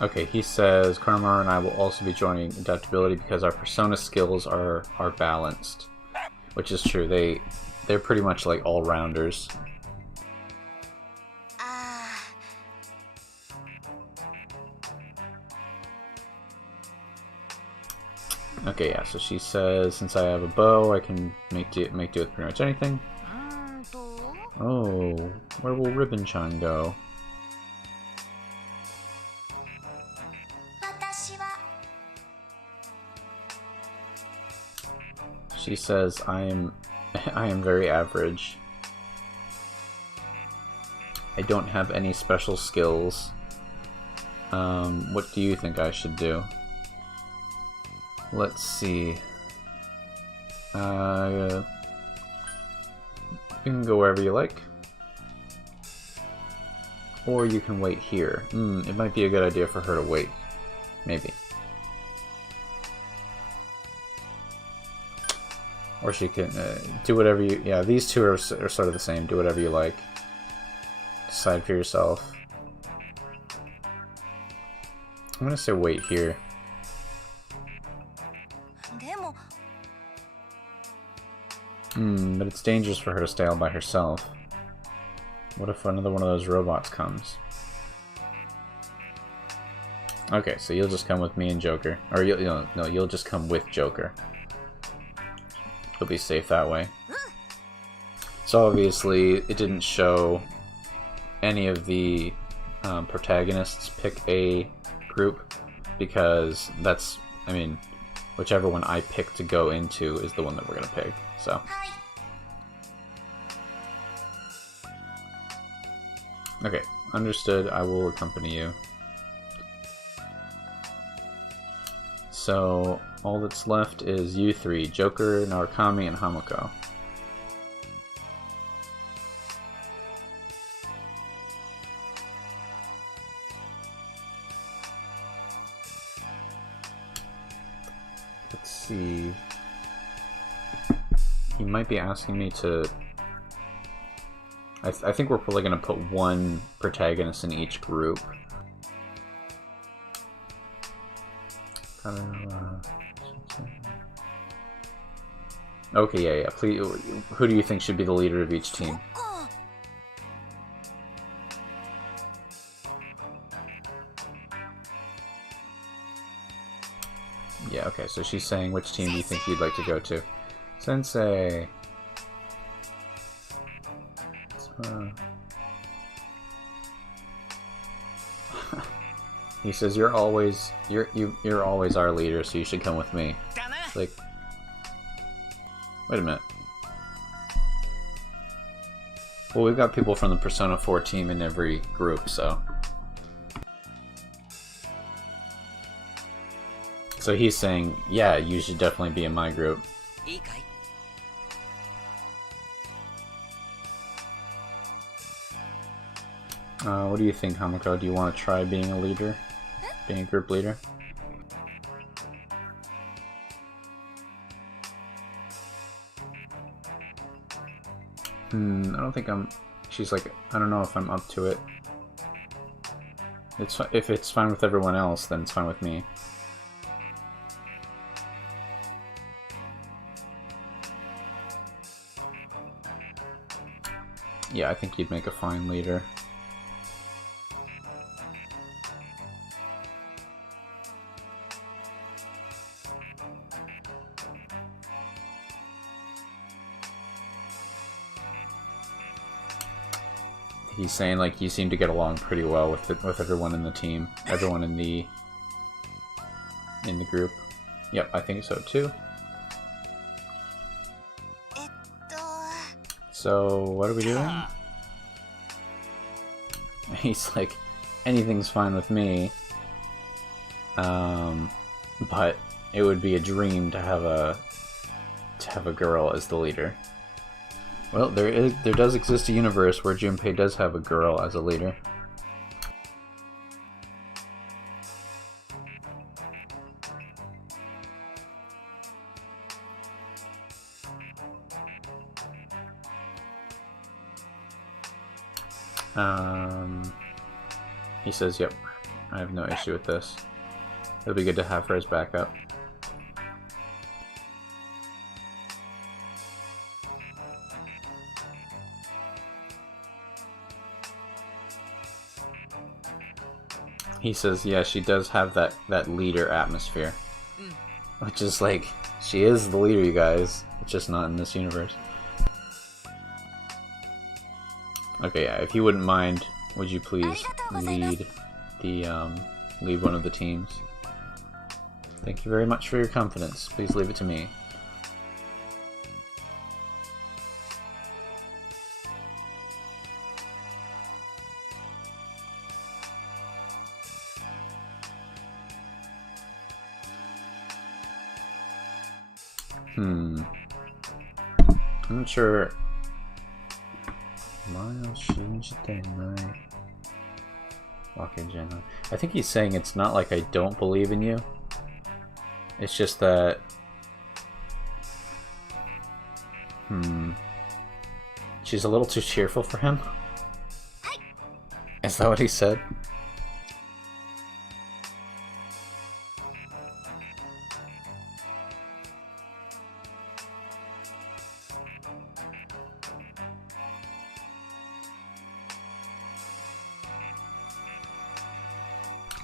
Okay, he says Karmar and I will also be joining adaptability because our persona skills are balanced. Which is true, they're pretty much like all-rounders. Okay, yeah, so she says, since I have a bow, I can make do with pretty much anything. Oh, where will Ribbon-chan go? She says, I am very average. I don't have any special skills. What do you think I should do? Let's see. You can go wherever you like. Or you can wait here. It might be a good idea for her to wait. Maybe. Or she can do whatever you... Yeah, these two are sort of the same. Do whatever you like. Decide for yourself. I'm gonna say wait here. But it's dangerous for her to stay all by herself. What if another one of those robots comes? Okay, so you'll just come with me and Joker. Or you'll just come with Joker. You'll be safe that way. So obviously, it didn't show any of the protagonists pick a group, because that's, I mean, whichever one I pick to go into is the one that we're gonna pick, so. Okay, understood. I will accompany you. So, all that's left is you three, Joker, Narukami, and Hamako. Let's see. He might be asking me to... I think we're probably going to put one protagonist in each group. Okay, yeah. Please, who do you think should be the leader of each team? Yeah, okay, so she's saying which team do you think you'd like to go to? Sensei! He says you're always our leader, so you should come with me. Like, wait a minute. Well, we've got people from the Persona 4 team in every group, so. So he's saying, yeah, you should definitely be in my group. What do you think, Hamako? Do you want to try being a leader? Being a group leader? I don't think I'm... She's like, I don't know if I'm up to it. If it's fine with everyone else, then it's fine with me. Yeah, I think you'd make a fine leader. He's saying like you seem to get along pretty well with everyone in the team, everyone in the group. Yep, I think so too. So what are we doing? He's like, anything's fine with me, but it would be a dream to have a girl as the leader. Well, there does exist a universe where Junpei does have a girl as a leader. He says, yep, I have no issue with this. It'll be good to have her as backup. He says, yeah, she does have that leader atmosphere. Which is like, she is the leader, you guys. It's just not in this universe. Okay, yeah, if you wouldn't mind, would you please lead one of the teams? Thank you very much for your confidence. Please leave it to me. I'm not sure. I think he's saying it's not like I don't believe in you. It's just that She's a little too cheerful for him? Is that what he said?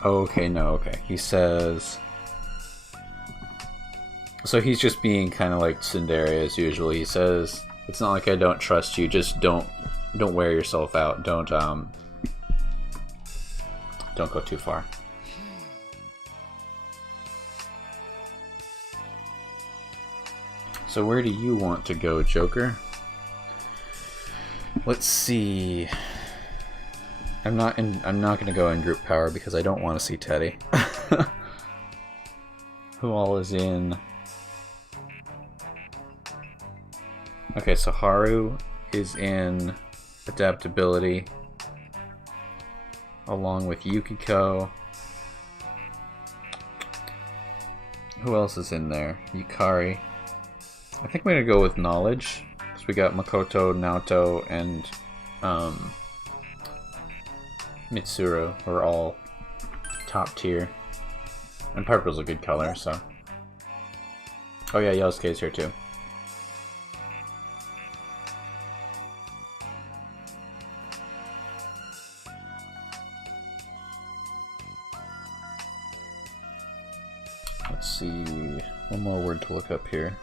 Okay, no, okay. He says... So he's just being kind of like tsundere as usual. He says, it's not like I don't trust you, just don't wear yourself out. Don't go too far. So where do you want to go, Joker? Let's see. I'm not gonna go in group power because I don't want to see Teddy. Who all is in? Okay, so Haru is in adaptability, along with Yukiko. Who else is in there? Yukari. I think we're gonna go with knowledge, because we got Makoto, Naoto, and Mitsuru are all top tier. And purple's a good color, so. Oh yeah, Yosuke's here too. Let's see, one more word to look up here.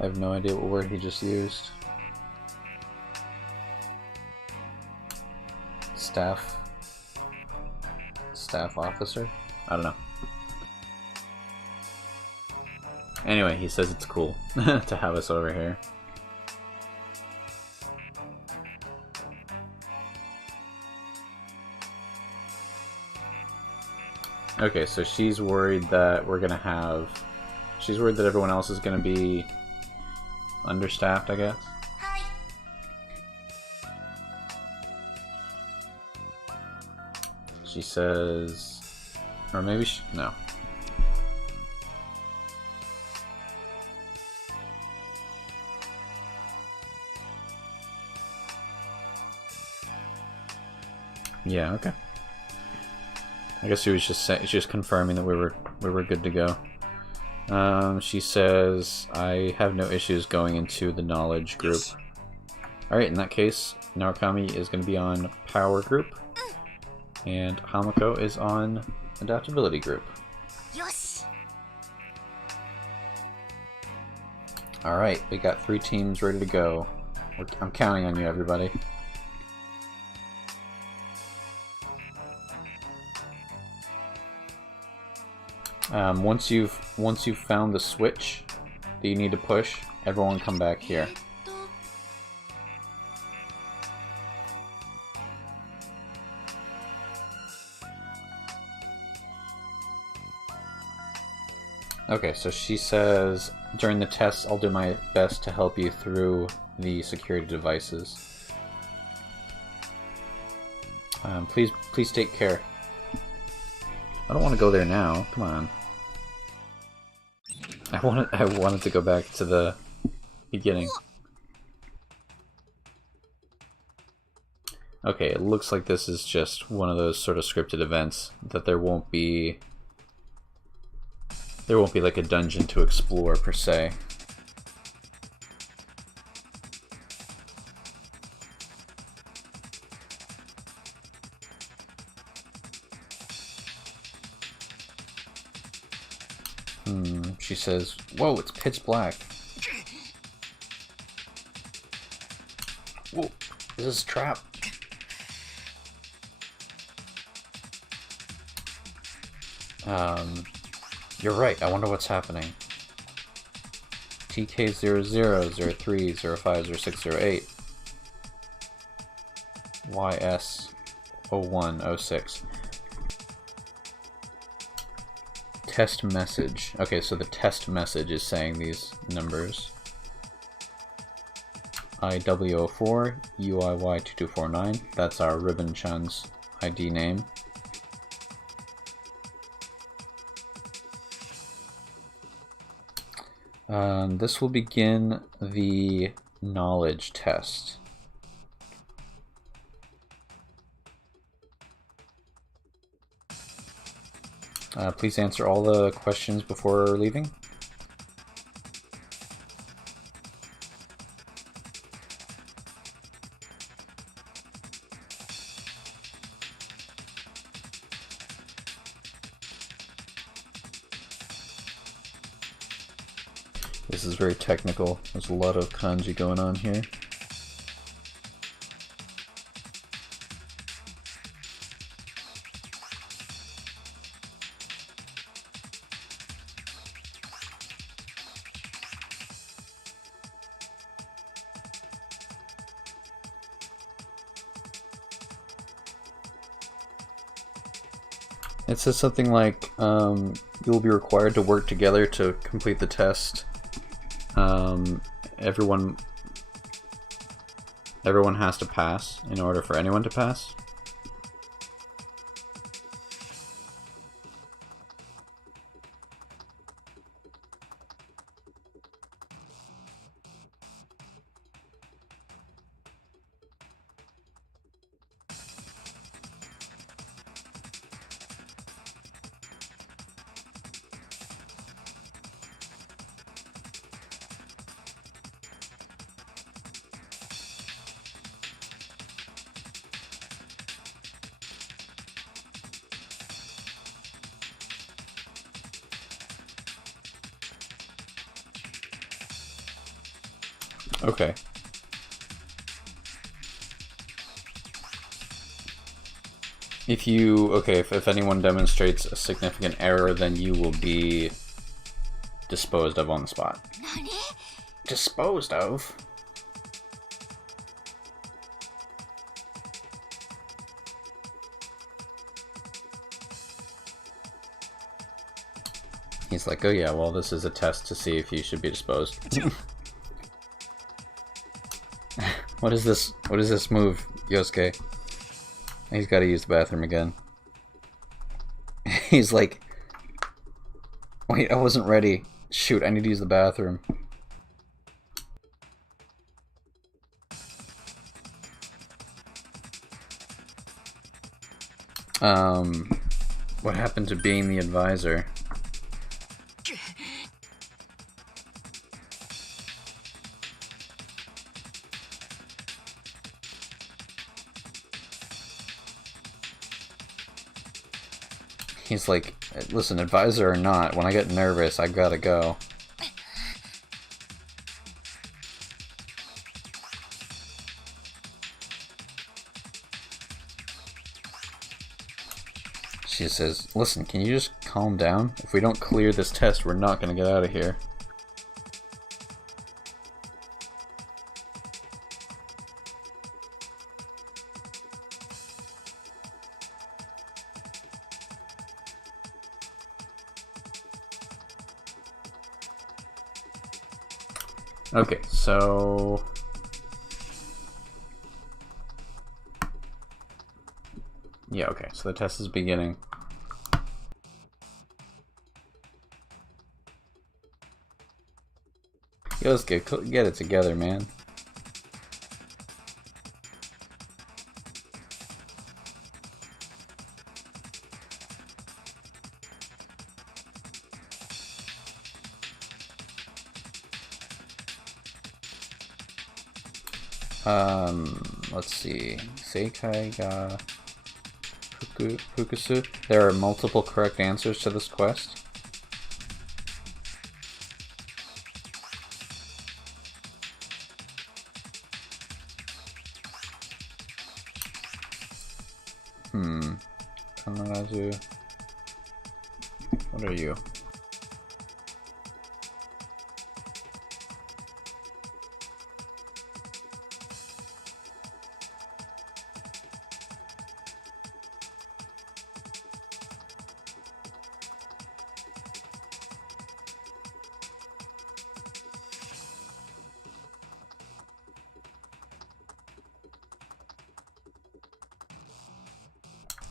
I have no idea what word he just used. Staff officer? I don't know. Anyway, he says it's cool to have us over here. Okay, so she's worried that we're gonna have... She's worried that everyone else is gonna be understaffed, I guess. She says... Or maybe she... No. Yeah, okay. I guess she was just confirming that we were good to go. She says, I have no issues going into the knowledge group. Alright, in that case, Narukami is going to be on power group, and Hamako is on adaptability group. Alright, we got 3 teams ready to go. I'm counting on you, everybody. Once you've found the switch that you need to push, everyone come back here. Okay, so she says, during the tests, I'll do my best to help you through the security devices. Please take care. I don't want to go there now. Come on. I wanted to go back to the beginning. Okay, it looks like this is just one of those sort of scripted events that there won't be like a dungeon to explore per se. She says, whoa, it's pitch black. Whoa, this is a trap. You're right, I wonder what's happening. TK0003050608 YS0106. Test message. Okay, so the test message is saying these numbers. IW04 UIY2249. That's our Ribbon Chun's ID name. This will begin the knowledge test. Please answer all the questions before leaving. This is very technical. There's a lot of kanji going on here. It says something like, you'll be required to work together to complete the test. Everyone has to pass in order for anyone to pass. Okay. If anyone demonstrates a significant error, then you will be disposed of on the spot. Disposed of? He's like, oh yeah, well this is a test to see if you should be disposed. What is this? What is this move, Yosuke? He's got to use the bathroom again. He's like, wait, I wasn't ready. Shoot, I need to use the bathroom. What happened to being the advisor? He's like, listen, advisor or not, when I get nervous, I gotta go. She says, listen, can you just calm down? If we don't clear this test, we're not gonna get out of here. Okay, so... yeah, okay, so the test is beginning. Yo, let's get it together, man. Let's see. Seikai ga Fukusu. There are multiple correct answers to this quest. Kanarazu. What are you?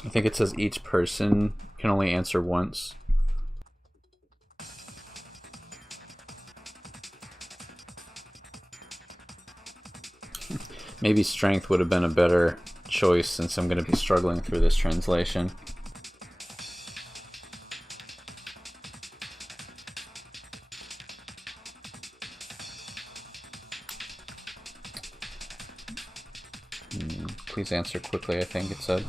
I think it says each person can only answer once. Maybe strength would have been a better choice since I'm going to be struggling through this translation. Please answer quickly, I think it said.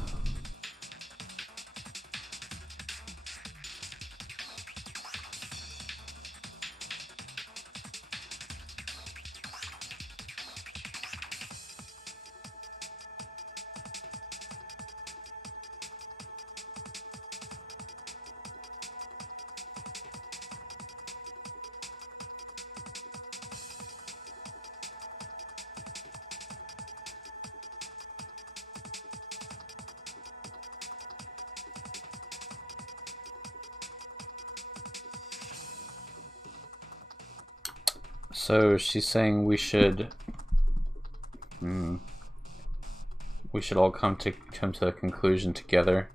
So she's saying we should all come to a conclusion together.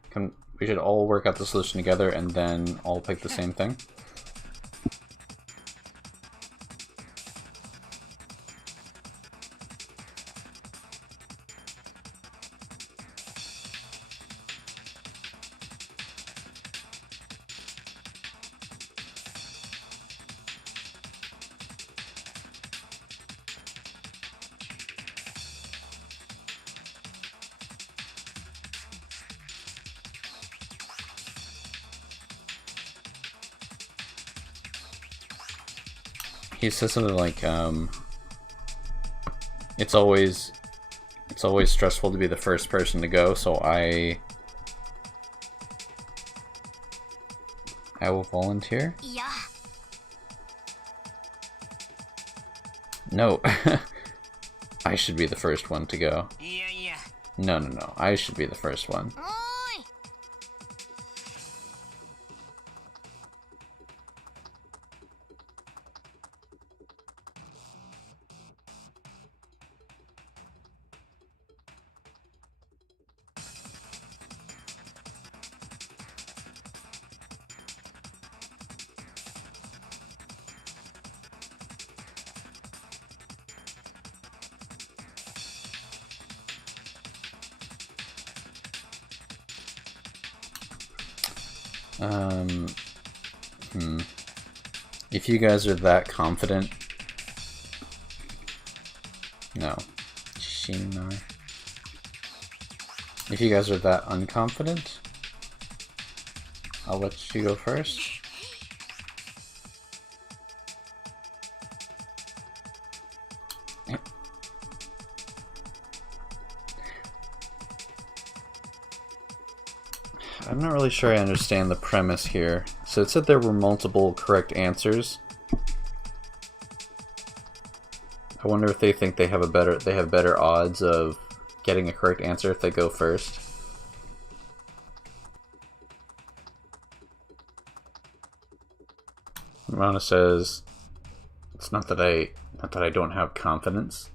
We should all work out the solution together and then all pick the same thing. He says something like, it's always stressful to be the first person to go, so I will volunteer? Yeah. No. I should be the first one to go. Yeah. No. I should be the first one. If you guys are that confident... No. Shinar. If you guys are that unconfident, I'll let you go first. I'm not really sure I understand the premise here. So it said there were multiple correct answers. I wonder if they think they have better odds of getting a correct answer if they go first. Ramona says it's not that I don't have confidence.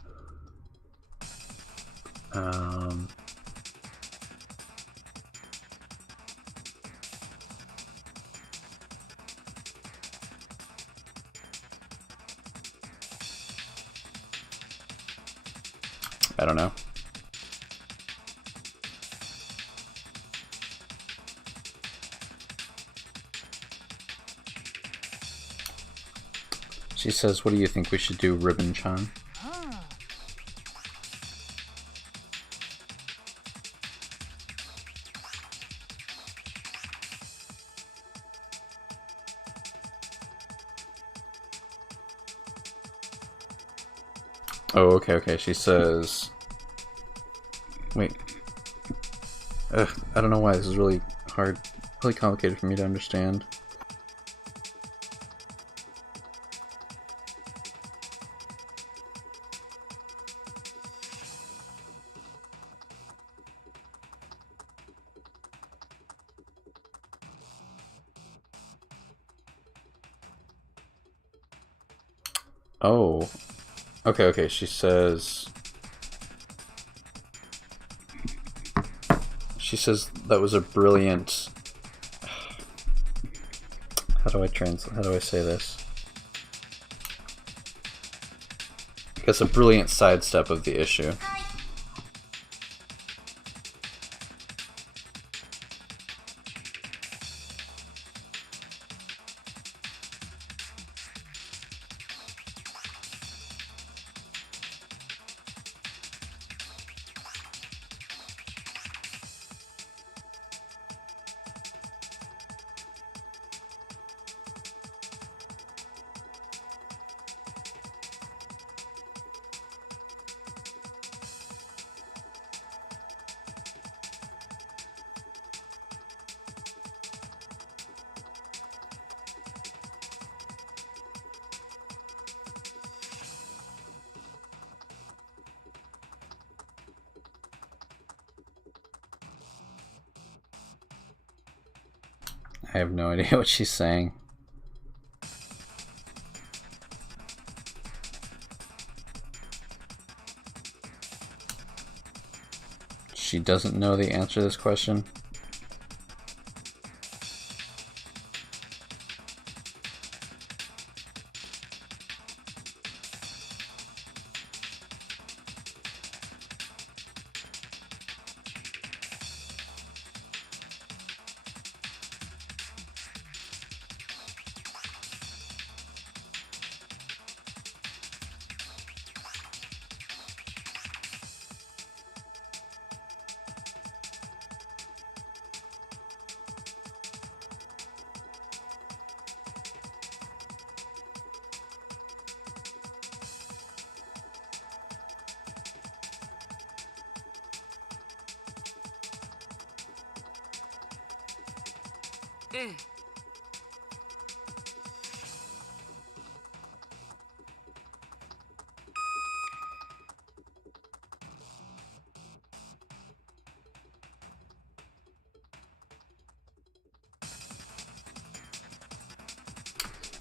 I don't know. She says, what do you think we should do, Ribbon-chan? Oh, okay. She says... Wait. I don't know why this is really hard, really complicated for me to understand. Oh. Okay, she says... She says that was a brilliant... How do I say this? I guess a brilliant sidestep of the issue. I have no idea what she's saying. She doesn't know the answer to this question.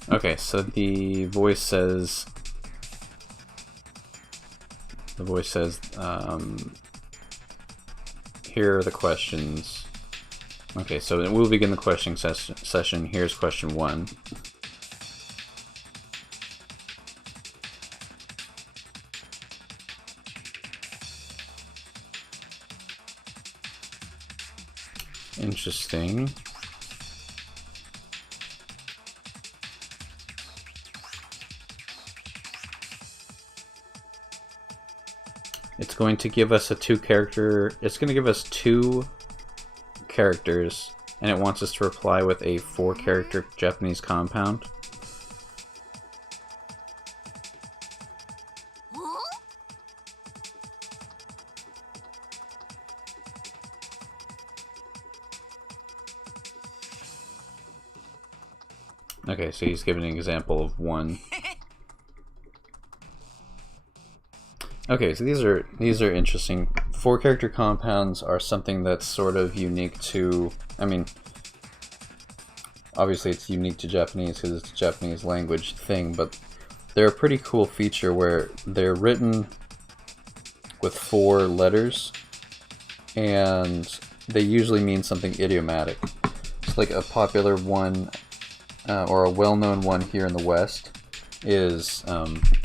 Okay, so the voice says, here are the questions. Okay, so we'll begin the questioning session. Here's question 1. Interesting. It's going to give us it's going to give us 2 characters, and it wants us to reply with a 4-character Japanese compound. Okay, so he's giving an example of 1. Okay, so these are interesting. 4-character compounds are something that's sort of unique to, I mean, obviously it's unique to Japanese because it's a Japanese language thing, but they're a pretty cool feature where they're written with 4 letters, and they usually mean something idiomatic. It's like a popular one, or a well-known one here in the West, is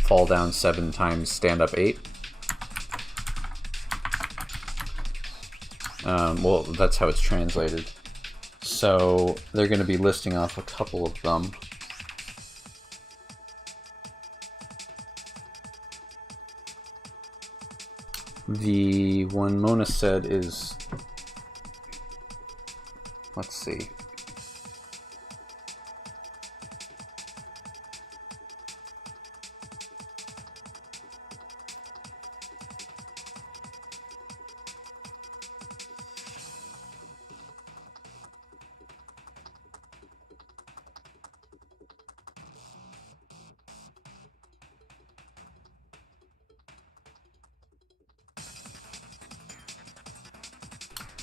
fall down 7 times, stand up 8. Well, that's how it's translated. So they're going to be listing off a couple of them. The one Mona said is, let's see.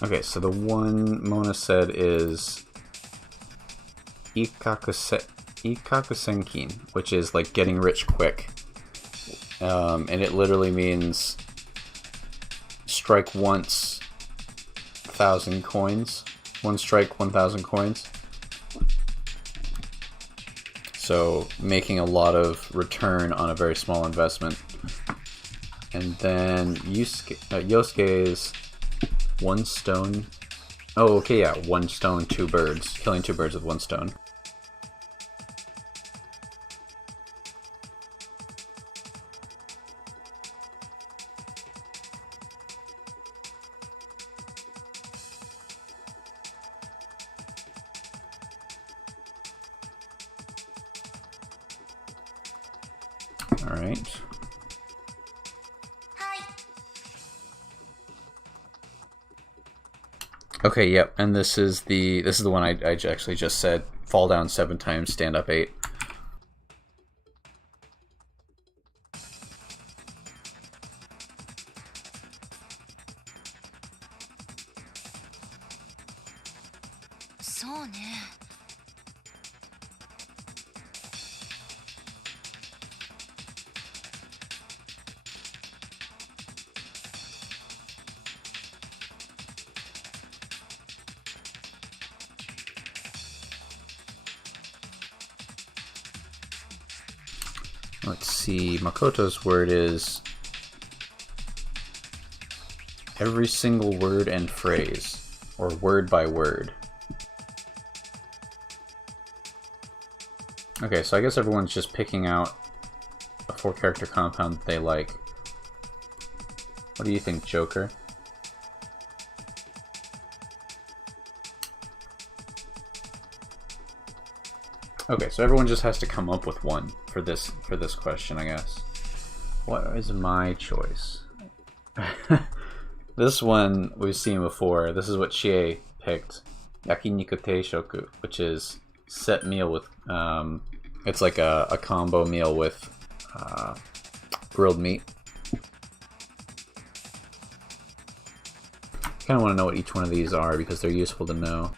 Okay, so the one Mona said is Ikakusenkin, which is like getting rich quick. And it literally means strike once, 1,000 coins. One strike, 1,000 coins. So making a lot of return on a very small investment. And then Yosuke's 1 stone. Oh, okay, yeah, 1 stone, 2 birds. Killing 2 birds with 1 stone. Alright. Okay, yep, and this is the one I actually just said. Fall down 7 times, stand up 8. So ne. Let's see, Makoto's word is every single word and phrase, or word by word. Okay, so I guess everyone's just picking out a 4-character compound that they like. What do you think, Joker? Okay, so everyone just has to come up with one for this question, I guess. What is my choice? This one we've seen before. This is what Chie picked. Yakiniku Teishoku, which is set meal with it's like a combo meal with grilled meat. Kind of want to know what each one of these are because they're useful to know.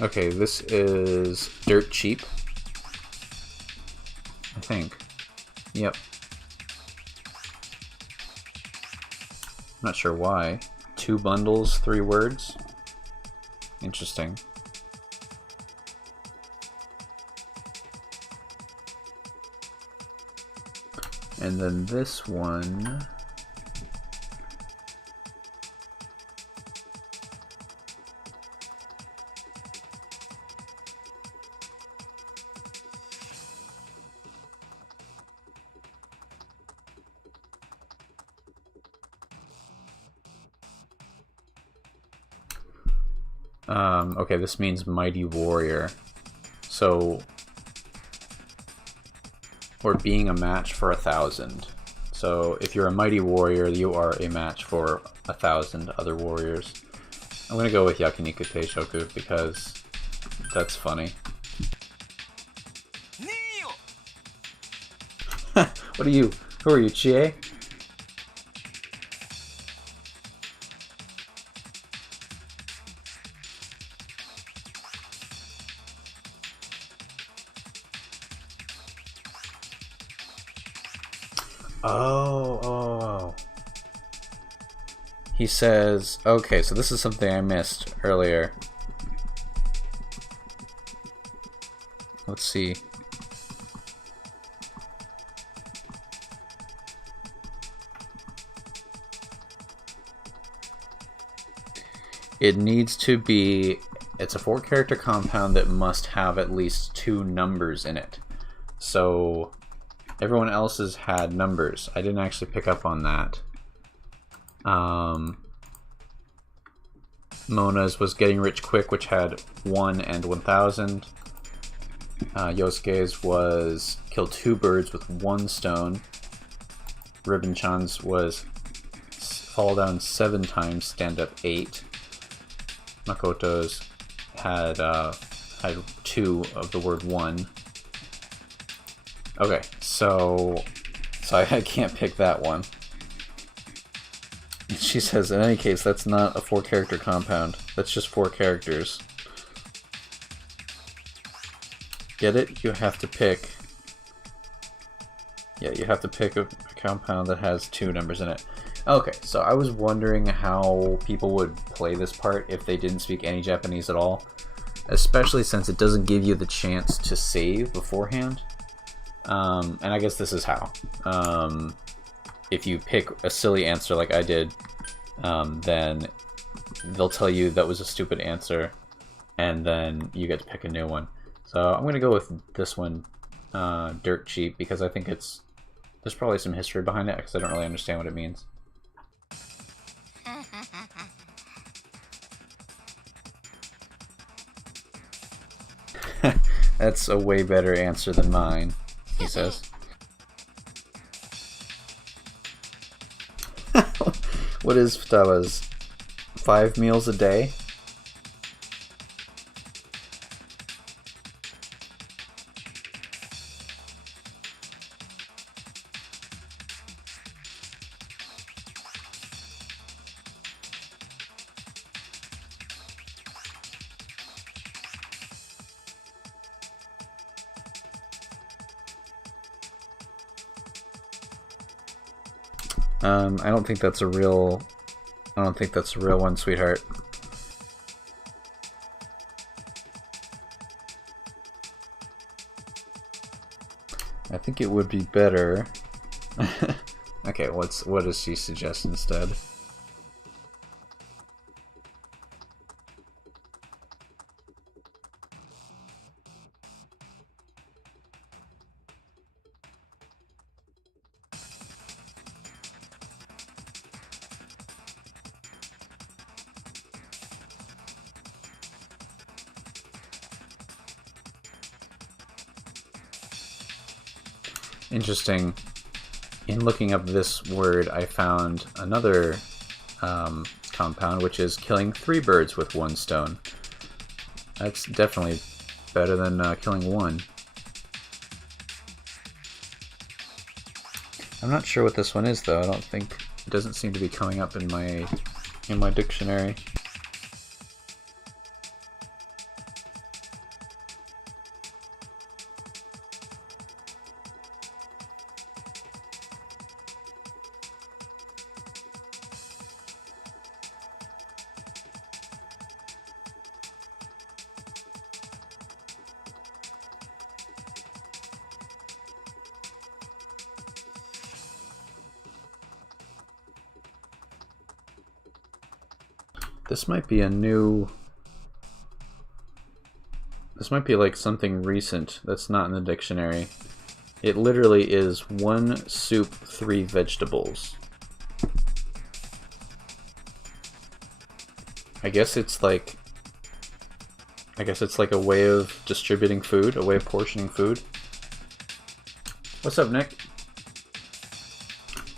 Okay, this is dirt cheap. I think. Yep. Not sure why. 2 bundles, 3 words. Interesting. And then this one. Okay, this means mighty warrior. So, or being a match for 1,000. So, if you're a mighty warrior, you are a match for 1,000 other warriors. I'm gonna go with Yakiniku Teishoku because that's funny. What are you? Who are you, Chie? Oh. He says, okay, so this is something I missed earlier. Let's see. It needs to be, it's a 4-character compound that must have at least 2 numbers in it. So everyone else's had numbers. I didn't actually pick up on that. Mona's was Getting Rich Quick, which had 1 and 1,000. Yosuke's was Kill 2 birds with 1 stone. Ribbon-chan's was Fall down 7 times, stand up 8. Makoto's had 2 of the word 1. Okay, so I can't pick that one. She says, in any case, that's not a 4-character compound. That's just 4 characters. Get it? You have to pick... Yeah, you have to pick a compound that has 2 numbers in it. Okay, so I was wondering how people would play this part if they didn't speak any Japanese at all. Especially since it doesn't give you the chance to save beforehand. And I guess this is how. If you pick a silly answer like I did, then they'll tell you that was a stupid answer, and then you get to pick a new one. So I'm going to go with this one, Dirt Cheap, because I think there's probably some history behind it, because I don't really understand what it means. That's a way better answer than mine, he says. What is Futaba's? 5 meals a day? I don't think that's a real... I don't think that's a real one, sweetheart. I think it would be better... Okay, what does she suggest instead? Interesting. In looking up this word, I found another compound, which is killing 3 birds with 1 stone. That's definitely better than killing 1. I'm not sure what this one is, though. I don't think it doesn't seem to be coming up in my dictionary. This might be a new... This might be like something recent that's not in the dictionary. It literally is 1 soup, 3 vegetables. I guess it's like a way of distributing food, a way of portioning food. What's up, Nick?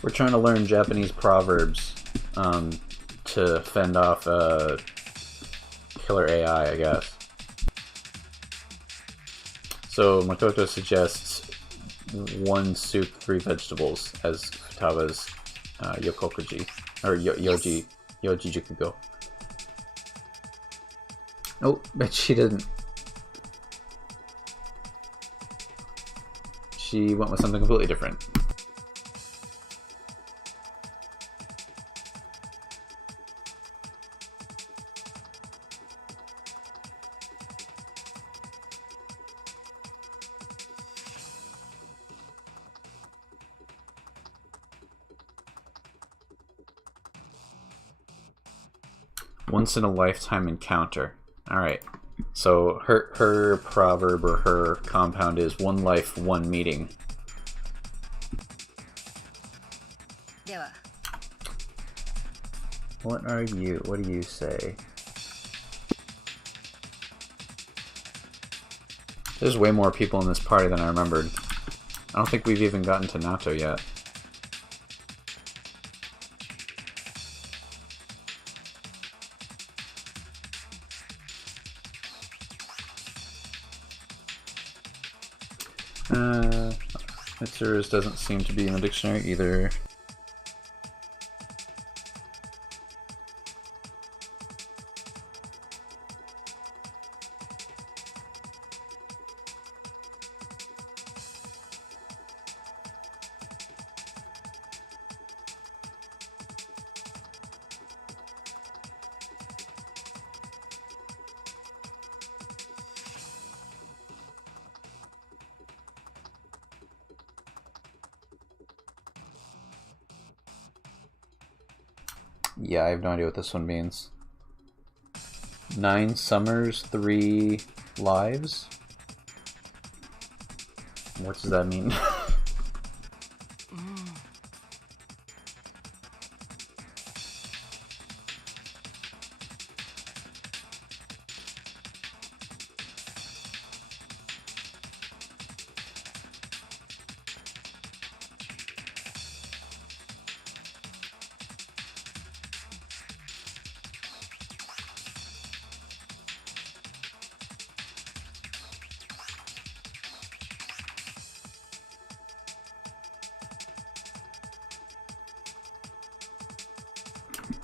We're trying to learn Japanese proverbs to fend off killer AI, I guess. So Makoto suggests 1 soup, 3 vegetables as Futaba's yokokuji, or yoji jukugo. Oh, but she didn't. She went with something completely different. Once in a lifetime encounter. Alright. So her proverb or her compound is 1 life, 1 meeting. What do you say? There's way more people in this party than I remembered. I don't think we've even gotten to Nato yet. Mitsuru's doesn't seem to be in the dictionary either. Yeah, I have no idea what this one means. 9 summers, 3 lives? What does that mean?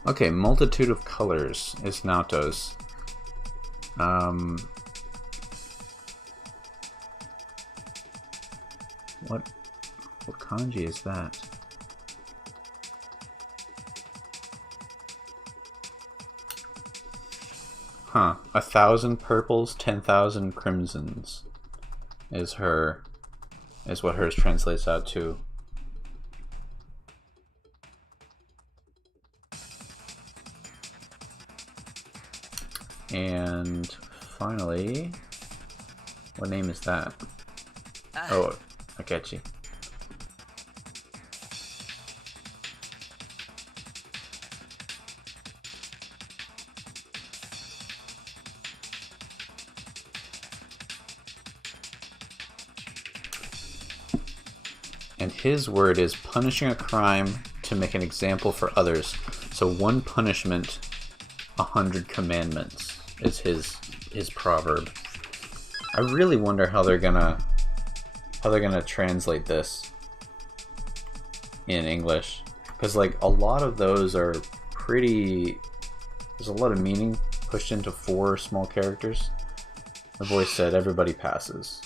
Okay, multitude of colors is Naoto's. What kanji is that? Huh. 1,000 purples, 10,000 crimsons is what hers translates out to. And finally, what name is that? Oh, Akechi. And his word is punishing a crime to make an example for others. So one punishment, 100 commandments is his proverb. I really wonder how they're gonna translate this in English, because like a lot of those are pretty. There's a lot of meaning pushed into 4 small characters. The voice said everybody passes.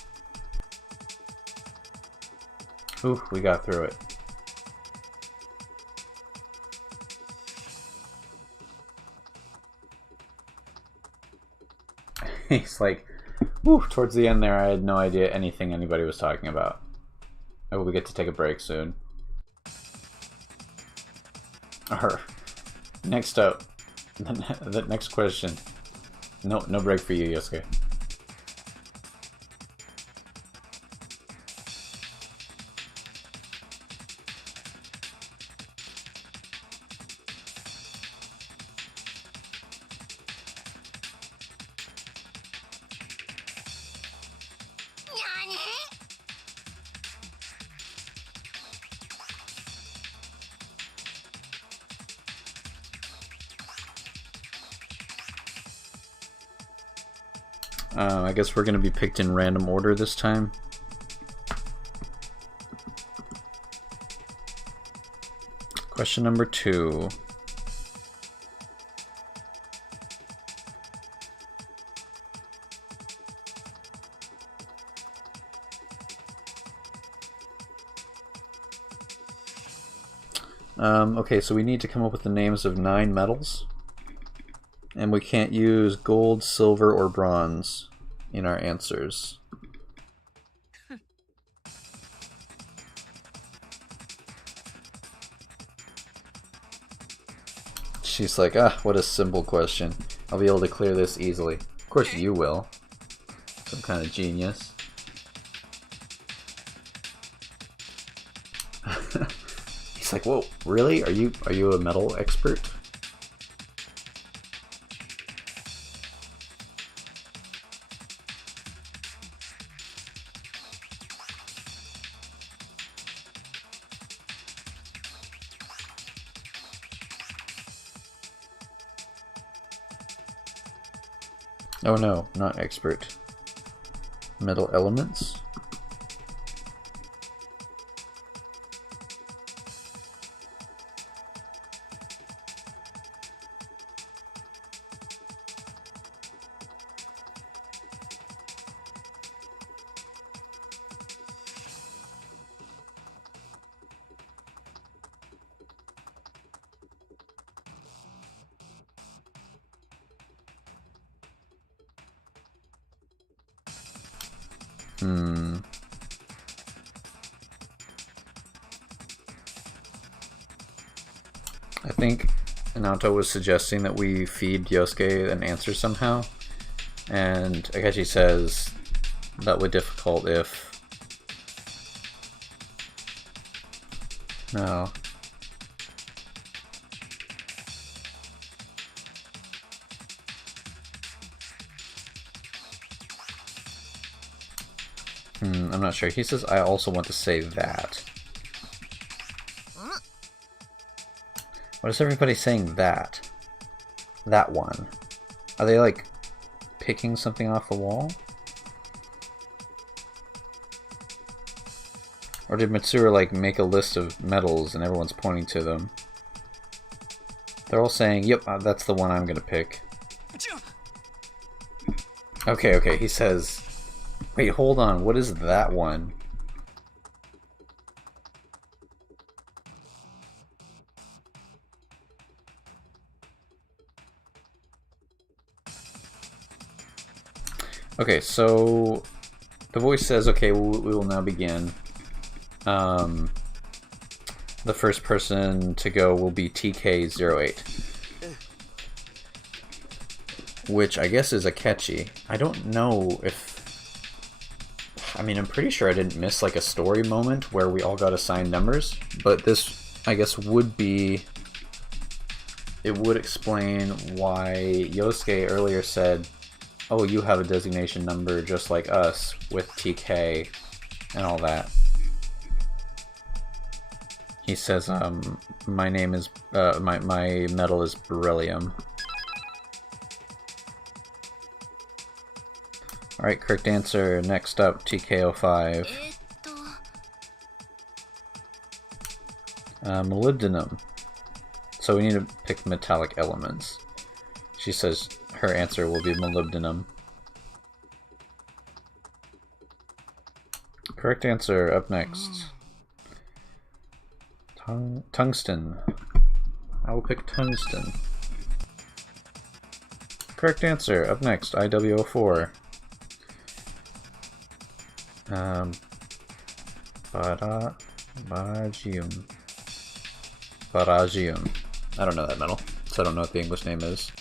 Ooh, we got through it. He's like, whew, towards the end there, I had no idea anything anybody was talking about. I hope we get to take a break soon. Next up, the next question. No break for you, Yosuke. I guess we're going to be picked in random order this time. Question number 2. Okay, so we need to come up with the names of 9 metals. And we can't use gold, silver, or bronze in our answers. She's like, what a simple question. I'll be able to clear this easily. Of course you will. Some kind of genius. He's like, whoa, really? Are you a metal expert? Oh no, not expert. Metal elements? I think Naoto was suggesting that we feed Yosuke an answer somehow, and Akechi says that would be difficult if... No. I'm not sure. He says, I also want to say that. What is everybody saying that? That one. Are they like picking something off the wall? Or did Mitsuru like make a list of medals and everyone's pointing to them? They're all saying, yep, that's the one I'm gonna pick. Okay, he says, wait, hold on, what is that one? Okay, so the voice says, okay, we will now begin. The first person to go will be TK08. Which I guess is Akechi. I don't know if... I mean, I'm pretty sure I didn't miss like a story moment where we all got assigned numbers, but this, I guess, would be... It would explain why Yosuke earlier said, oh, you have a designation number just like us, with TK and all that. He says, my name is, my medal is beryllium. Alright, correct answer. Next up, TK05. Molybdenum. So we need to pick metallic elements. She says her answer will be molybdenum. Correct answer, up next. Tungsten. I will pick tungsten. Correct answer, up next, IW04. Baragium. Baragium. I don't know that metal, so I don't know what the English name is.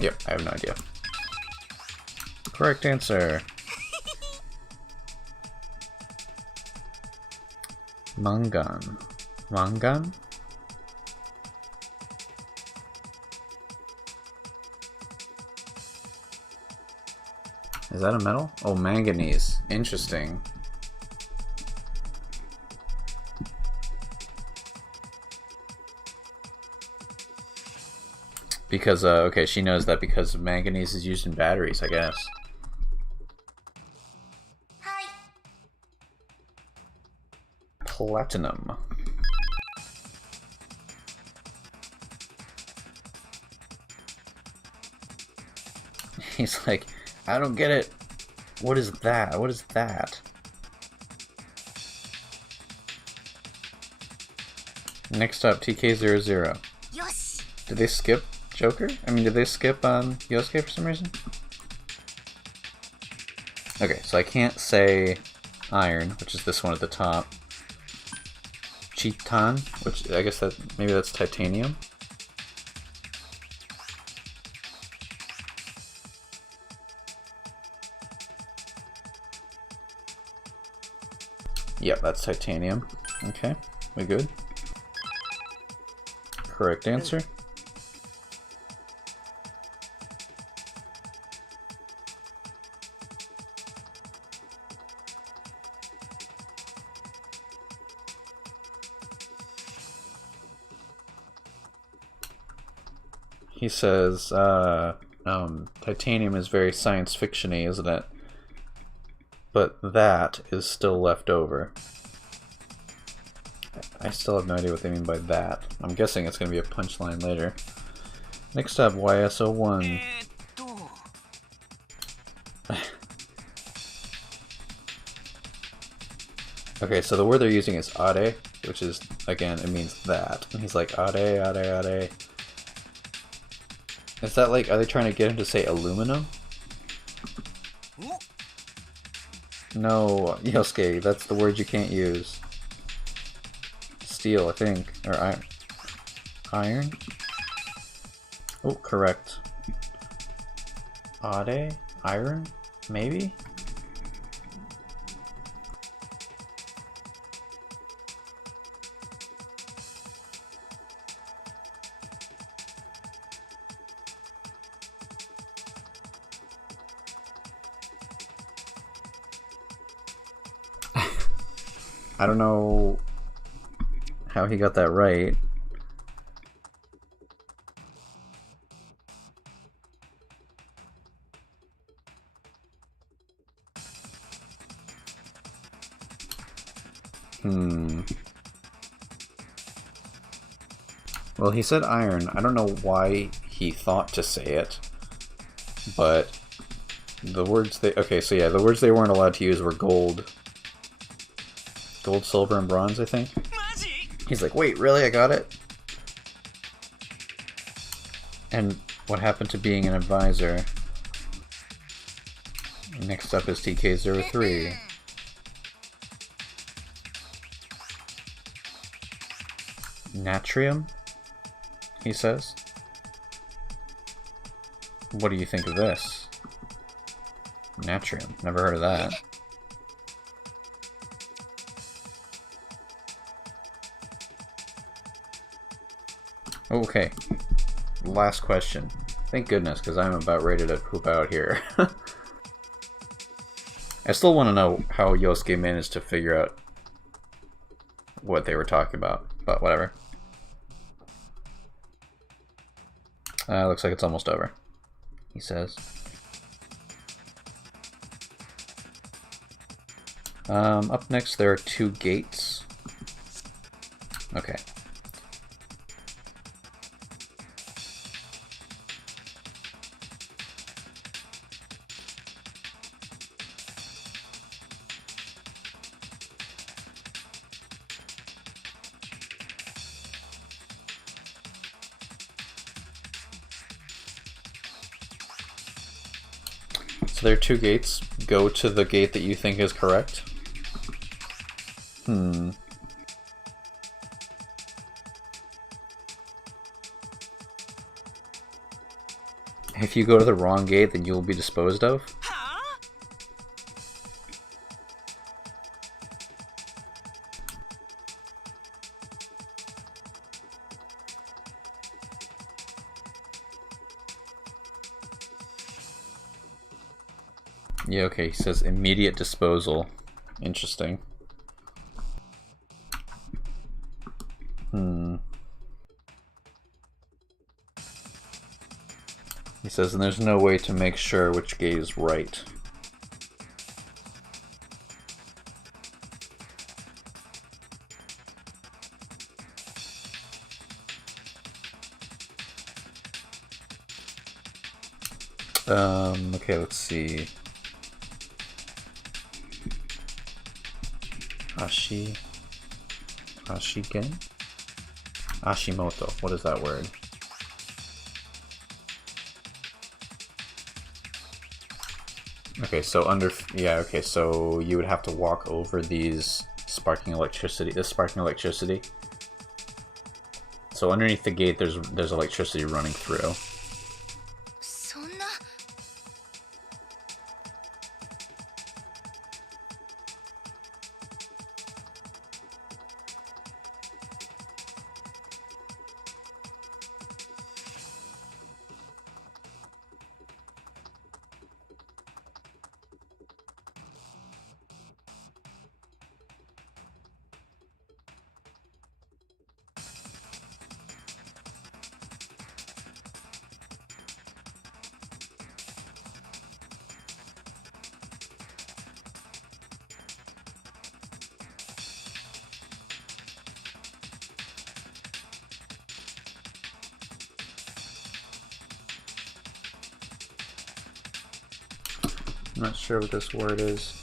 Yep, I have no idea. Correct answer. Mangan. Mangan? Is that a metal? Oh, manganese. Interesting. Because, okay, she knows that because manganese is used in batteries, I guess. Platinum. He's like, I don't get it. What is that? What is that? Next up, TK00. Did they skip Joker? I mean, did they skip Yosuke for some reason? Okay, so I can't say iron, which is this one at the top. Chitan, which I guess that maybe that's titanium. Yep, that's titanium. Okay, we good? Correct answer. He says, titanium is very science fiction-y, isn't it? But that is still left over. I still have no idea what they mean by that. I'm guessing it's going to be a punchline later. Next up, YSO1. Okay, so the word they're using is are, which is, again, it means that. And he's like, are. Is that like, are they trying to get him to say aluminum? No, Yosuke, that's the word you can't use. Steel, I think. Or iron. Iron? Oh, correct. Ade? Iron? Maybe? I don't know how he got that right. Well, he said iron. I don't know why he thought to say it, but the words they... Okay, so yeah, the words they weren't allowed to use were gold. Gold, silver, and bronze, I think. He's like, wait, really? I got it? And what happened to being an advisor? Next up is TK03. Natrium? He says. What do you think of this? Natrium. Never heard of that. Okay. Last question. Thank goodness, because I'm about ready to poop out here. I still want to know how Yosuke managed to figure out what they were talking about, but whatever. Looks like it's almost over, he says. Up next there are 2 gates. Okay. So there are 2 gates. Go to the gate that you think is correct. If you go to the wrong gate, then you'll be disposed of. Yeah, okay, he says immediate disposal. Interesting. He says, and there's no way to make sure which gate is right. Okay, let's see. Ashigen? Ashimoto. What is that word? Okay, so yeah, okay, so you would have to walk over these sparking electricity, this sparking electricity. So underneath the gate, there's electricity running through. I'm not sure what this word is.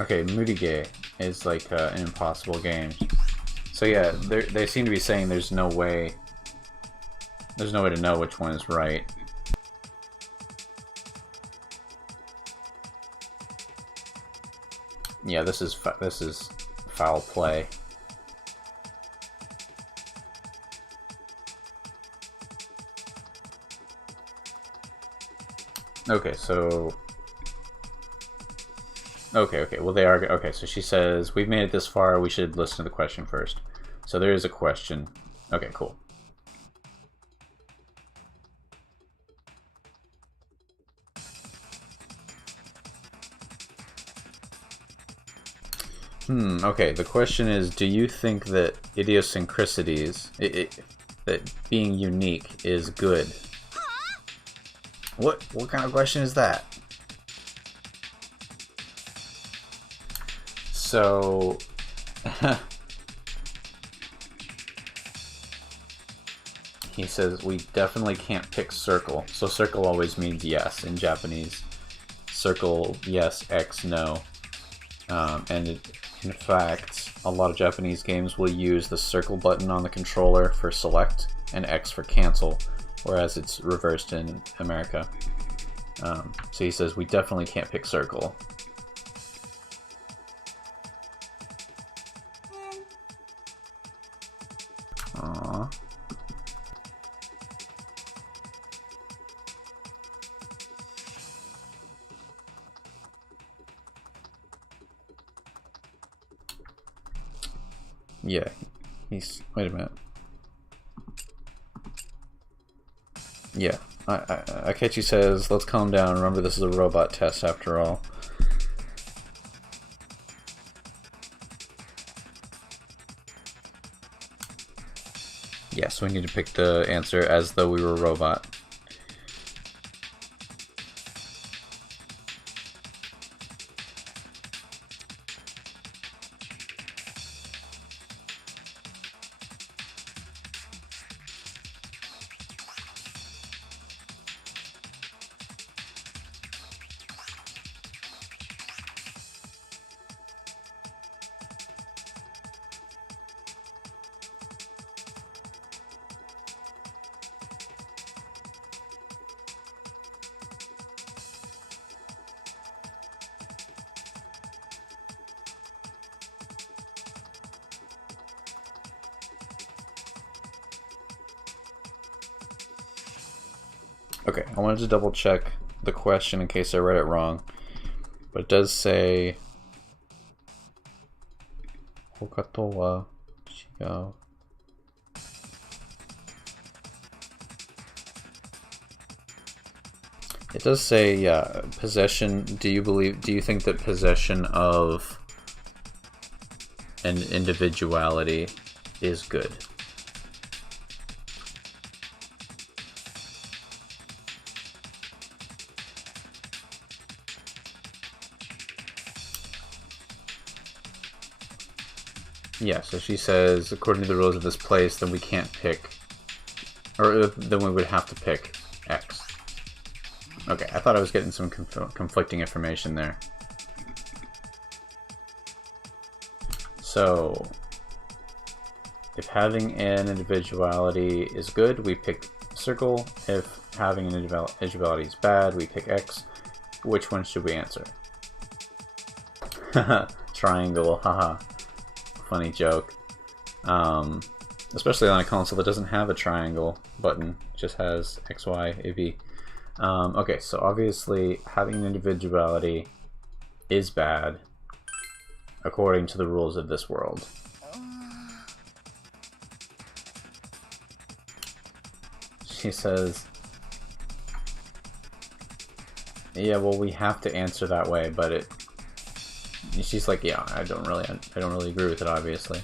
Okay, Mudige is like an impossible game. So yeah, they seem to be saying there's no way to know which one is right. Yeah, this is foul play. Okay, so... Okay, well they are... Okay, so she says, we've made it this far, we should listen to the question first. So there is a question. Okay, cool. Okay, the question is, do you think that idiosyncrasies, that being unique is good? What kind of question is that? So... he says, we definitely can't pick circle. So circle always means yes in Japanese. Circle, yes, X, no. In fact, a lot of Japanese games will use the circle button on the controller for select and X for cancel, whereas it's reversed in America. So he says, we definitely can't pick circle. Aww. Yeah, he's... Wait a minute. Yeah, Akechi says, let's calm down. Remember, this is a robot test after all. Yeah, so we need to pick the answer as though we were a robot. Okay, I wanted to double check the question in case I read it wrong, but it does say Hokato wa chigau. It does say, yeah, possession. Do you think that possession of an individuality is good? Yeah, so she says, according to the rules of this place, then we can't pick, or then we would have to pick X. Okay, I thought I was getting some conflicting information there. So, if having an individuality is good, we pick circle. If having an individuality is bad, we pick X. Which one should we answer? Triangle, haha. Funny joke. Especially on a console that doesn't have a triangle button, just has X, Y, A, B. Okay, so obviously having an individuality is bad according to the rules of this world. She says, yeah, well, we have to answer that way, but she's like, yeah, I don't really agree with it, obviously.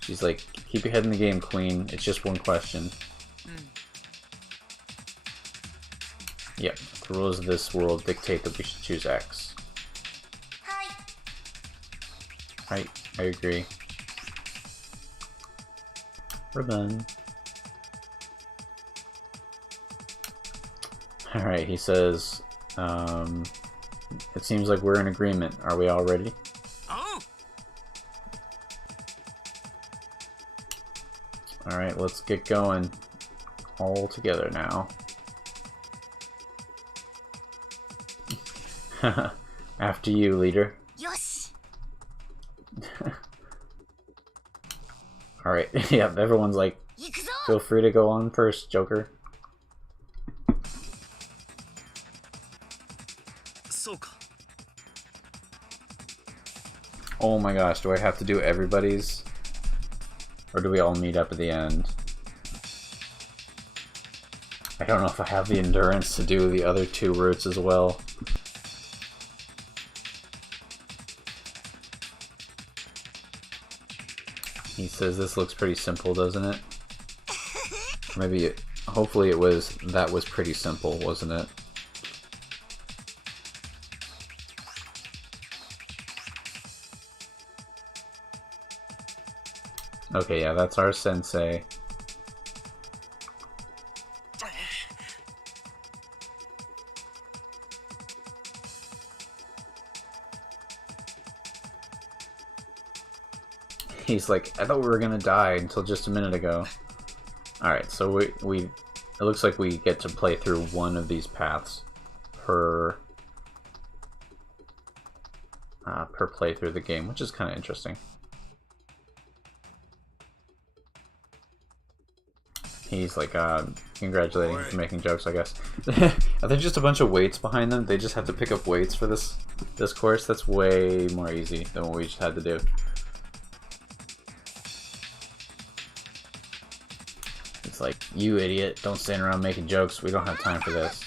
She's like, keep your head in the game, queen. It's just one question. Yep, the rules of this world dictate that we should choose X. Right, I agree. Ribbon. Alright, he says, It seems like we're in agreement. Are we all ready? Oh. Alright, let's get going. All together now. After you, leader. Yoshi. Alright, yeah, everyone's like, 行くぞ. feel free to go on first, Joker. そうか。 Oh my gosh, do I have to do everybody's? Or do we all meet up at the end? I don't know if I have the endurance to do the other two routes as well. He says this looks pretty simple, doesn't it? Maybe, hopefully that was pretty simple, wasn't it? Okay, yeah, that's our sensei. He's like, I thought we were gonna die until just a minute ago. Alright, so it looks like we get to play through one of these paths per playthrough of the game, which is kind of interesting. He's like, congratulating you for making jokes, I guess. Are there just a bunch of weights behind them? They just have to pick up weights for this course? That's way more easy than what we just had to do. It's like, you idiot, don't stand around making jokes, we don't have time for this.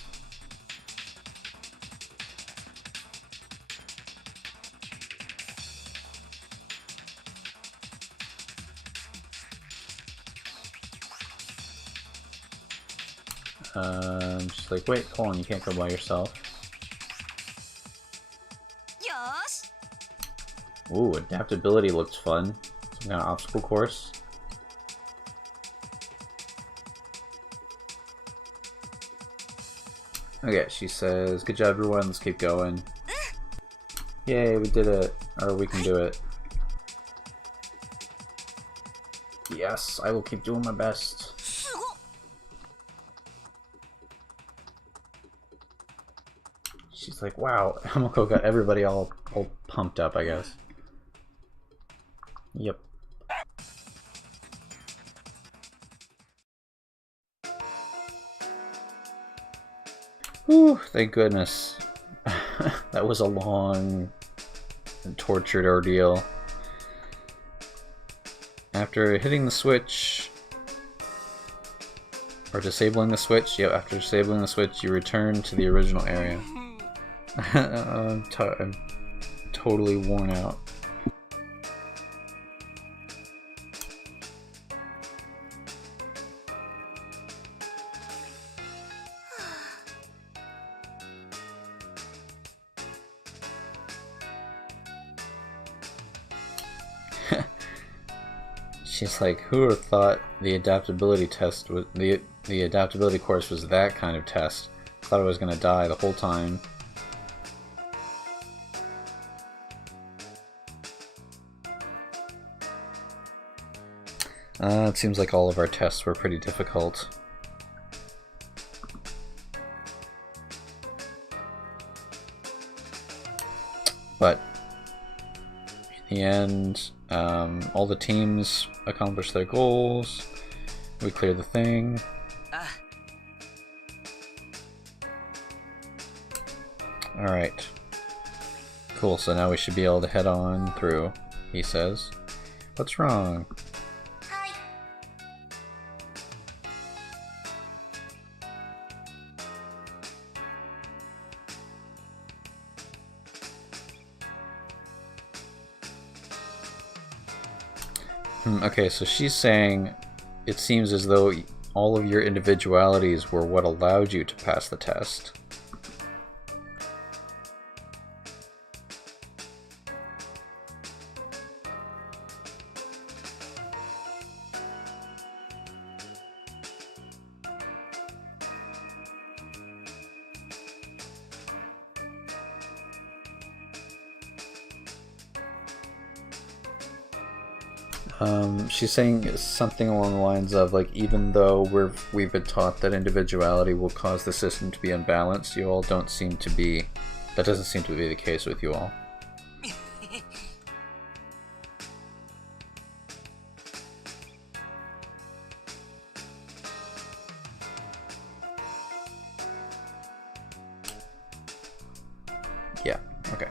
Just like, wait, hold on, you can't go by yourself. よーし. Ooh, adaptability looks fun. Some kind of obstacle course. Okay, she says, good job everyone, let's keep going. Yay, we did it. Or we can do it. Yes, I will keep doing my best. She's like, wow, Hamako got everybody all pumped up, I guess. Yep. Whew, thank goodness. That was a long and tortured ordeal. After hitting the switch, or disabling the switch, yep, after disabling the switch, you return to the original area. I'm totally worn out. She's like, who would have thought the adaptability test was the adaptability course was that kind of test? I thought I was gonna die the whole time. It seems like all of our tests were pretty difficult. But in the end, all the teams accomplished their goals. We cleared the thing. Alright. Cool, so now we should be able to head on through, he says. What's wrong? Okay, so she's saying it seems as though all of your individualities were what allowed you to pass the test. She's saying something along the lines of, like, even though we've been taught that individuality will cause the system to be unbalanced, you all don't seem to be... That doesn't seem to be the case with you all. Yeah, okay.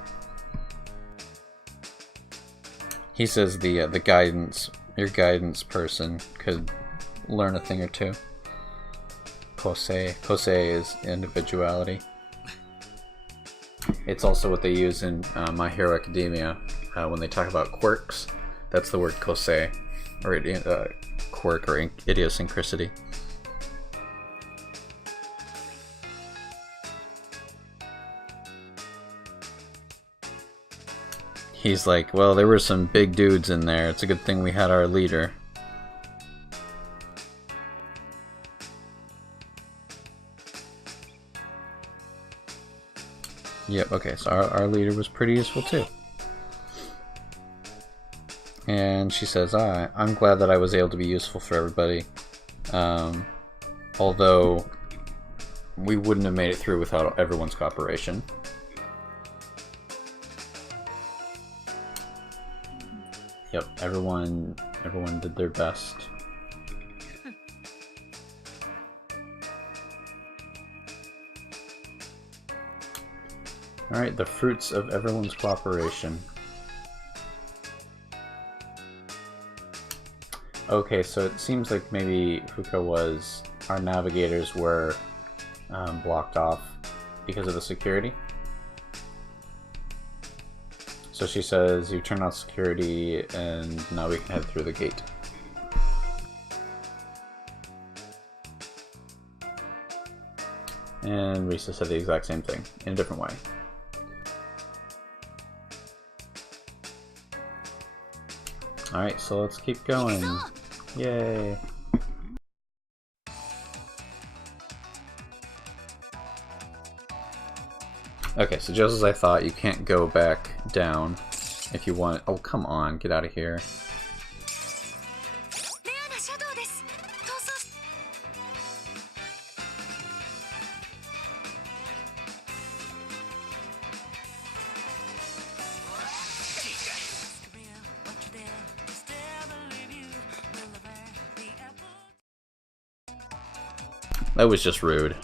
He says the guidance, your guidance person could learn a thing or two. Kosei. Kosei is individuality. It's also what they use in My Hero Academia when they talk about quirks. That's the word kosei, or quirk or idiosyncrasy. He's like, well, there were some big dudes in there. It's a good thing we had our leader. Yep, okay, so our leader was pretty useful too. And she says, I'm glad that I was able to be useful for everybody. Although, we wouldn't have made it through without everyone's cooperation. Yep, everyone did their best. Alright, the fruits of everyone's cooperation. Okay, so it seems like maybe our navigators were blocked off because of the security. So she says, you turn off security and now we can head through the gate. And Risa said the exact same thing, in a different way. Alright, so let's keep going. Yay! Okay, so just as I thought, you can't go back down if you want. Oh, come on, get out of here. That was just rude.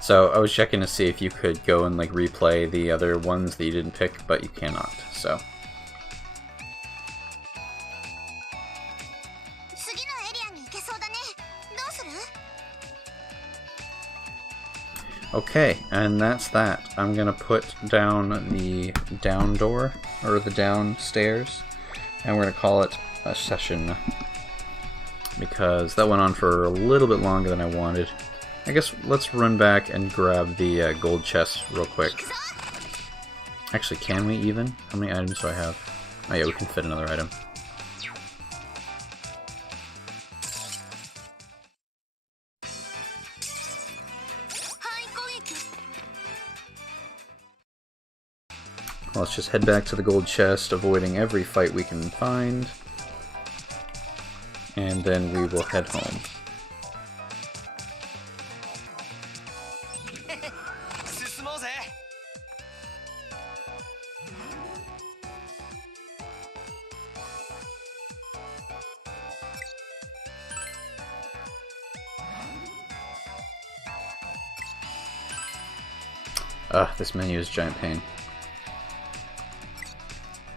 So I was checking to see if you could go and like replay the other ones that you didn't pick, but you cannot, so. Okay, and that's that. I'm gonna put down the down door, or the downstairs, and we're gonna call it a session. Because that went on for a little bit longer than I wanted. I guess let's run back and grab the gold chest real quick. Actually, can we even? How many items do I have? Oh yeah, we can fit another item. Let's just head back to the gold chest, avoiding every fight we can find. And then we will head home. This menu is a giant pain.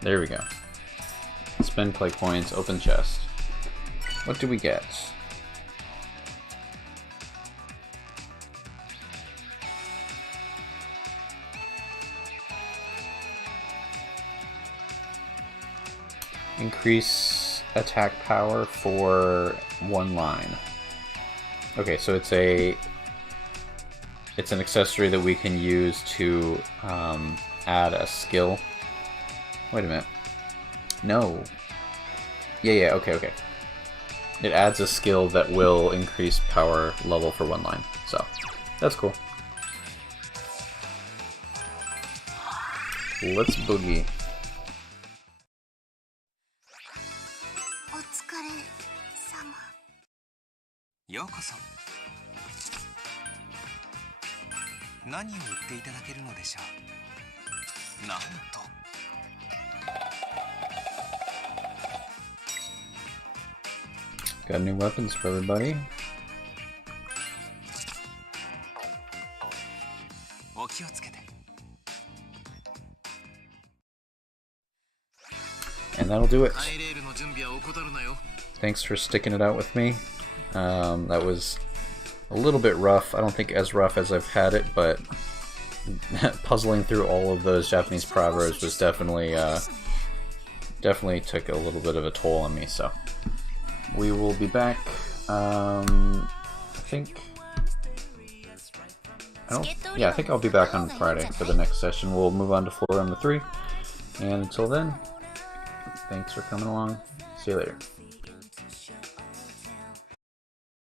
There we go. Spend play points, open chest. What do we get? Increase attack power for one line. Okay, so it's an accessory that we can use to add a skill. Wait a minute. No. Yeah, okay. It adds a skill that will increase power level for one line. So, that's cool. Let's boogie. ようこそ。何を売っていただけるのでしょう。なんと。Got new weapons for everybody. お気をつけて。 And that'll do it. ハイレールの準備は怠るなよ。 Thanks for sticking it out with me. That was a little bit rough. I don't think as rough as I've had it, but puzzling through all of those Japanese proverbs was definitely definitely took a little bit of a toll on me. So we will be back. I think I'll be back on Friday for the next session. We'll move on to floor number 3, and until then, thanks for coming along. See you later.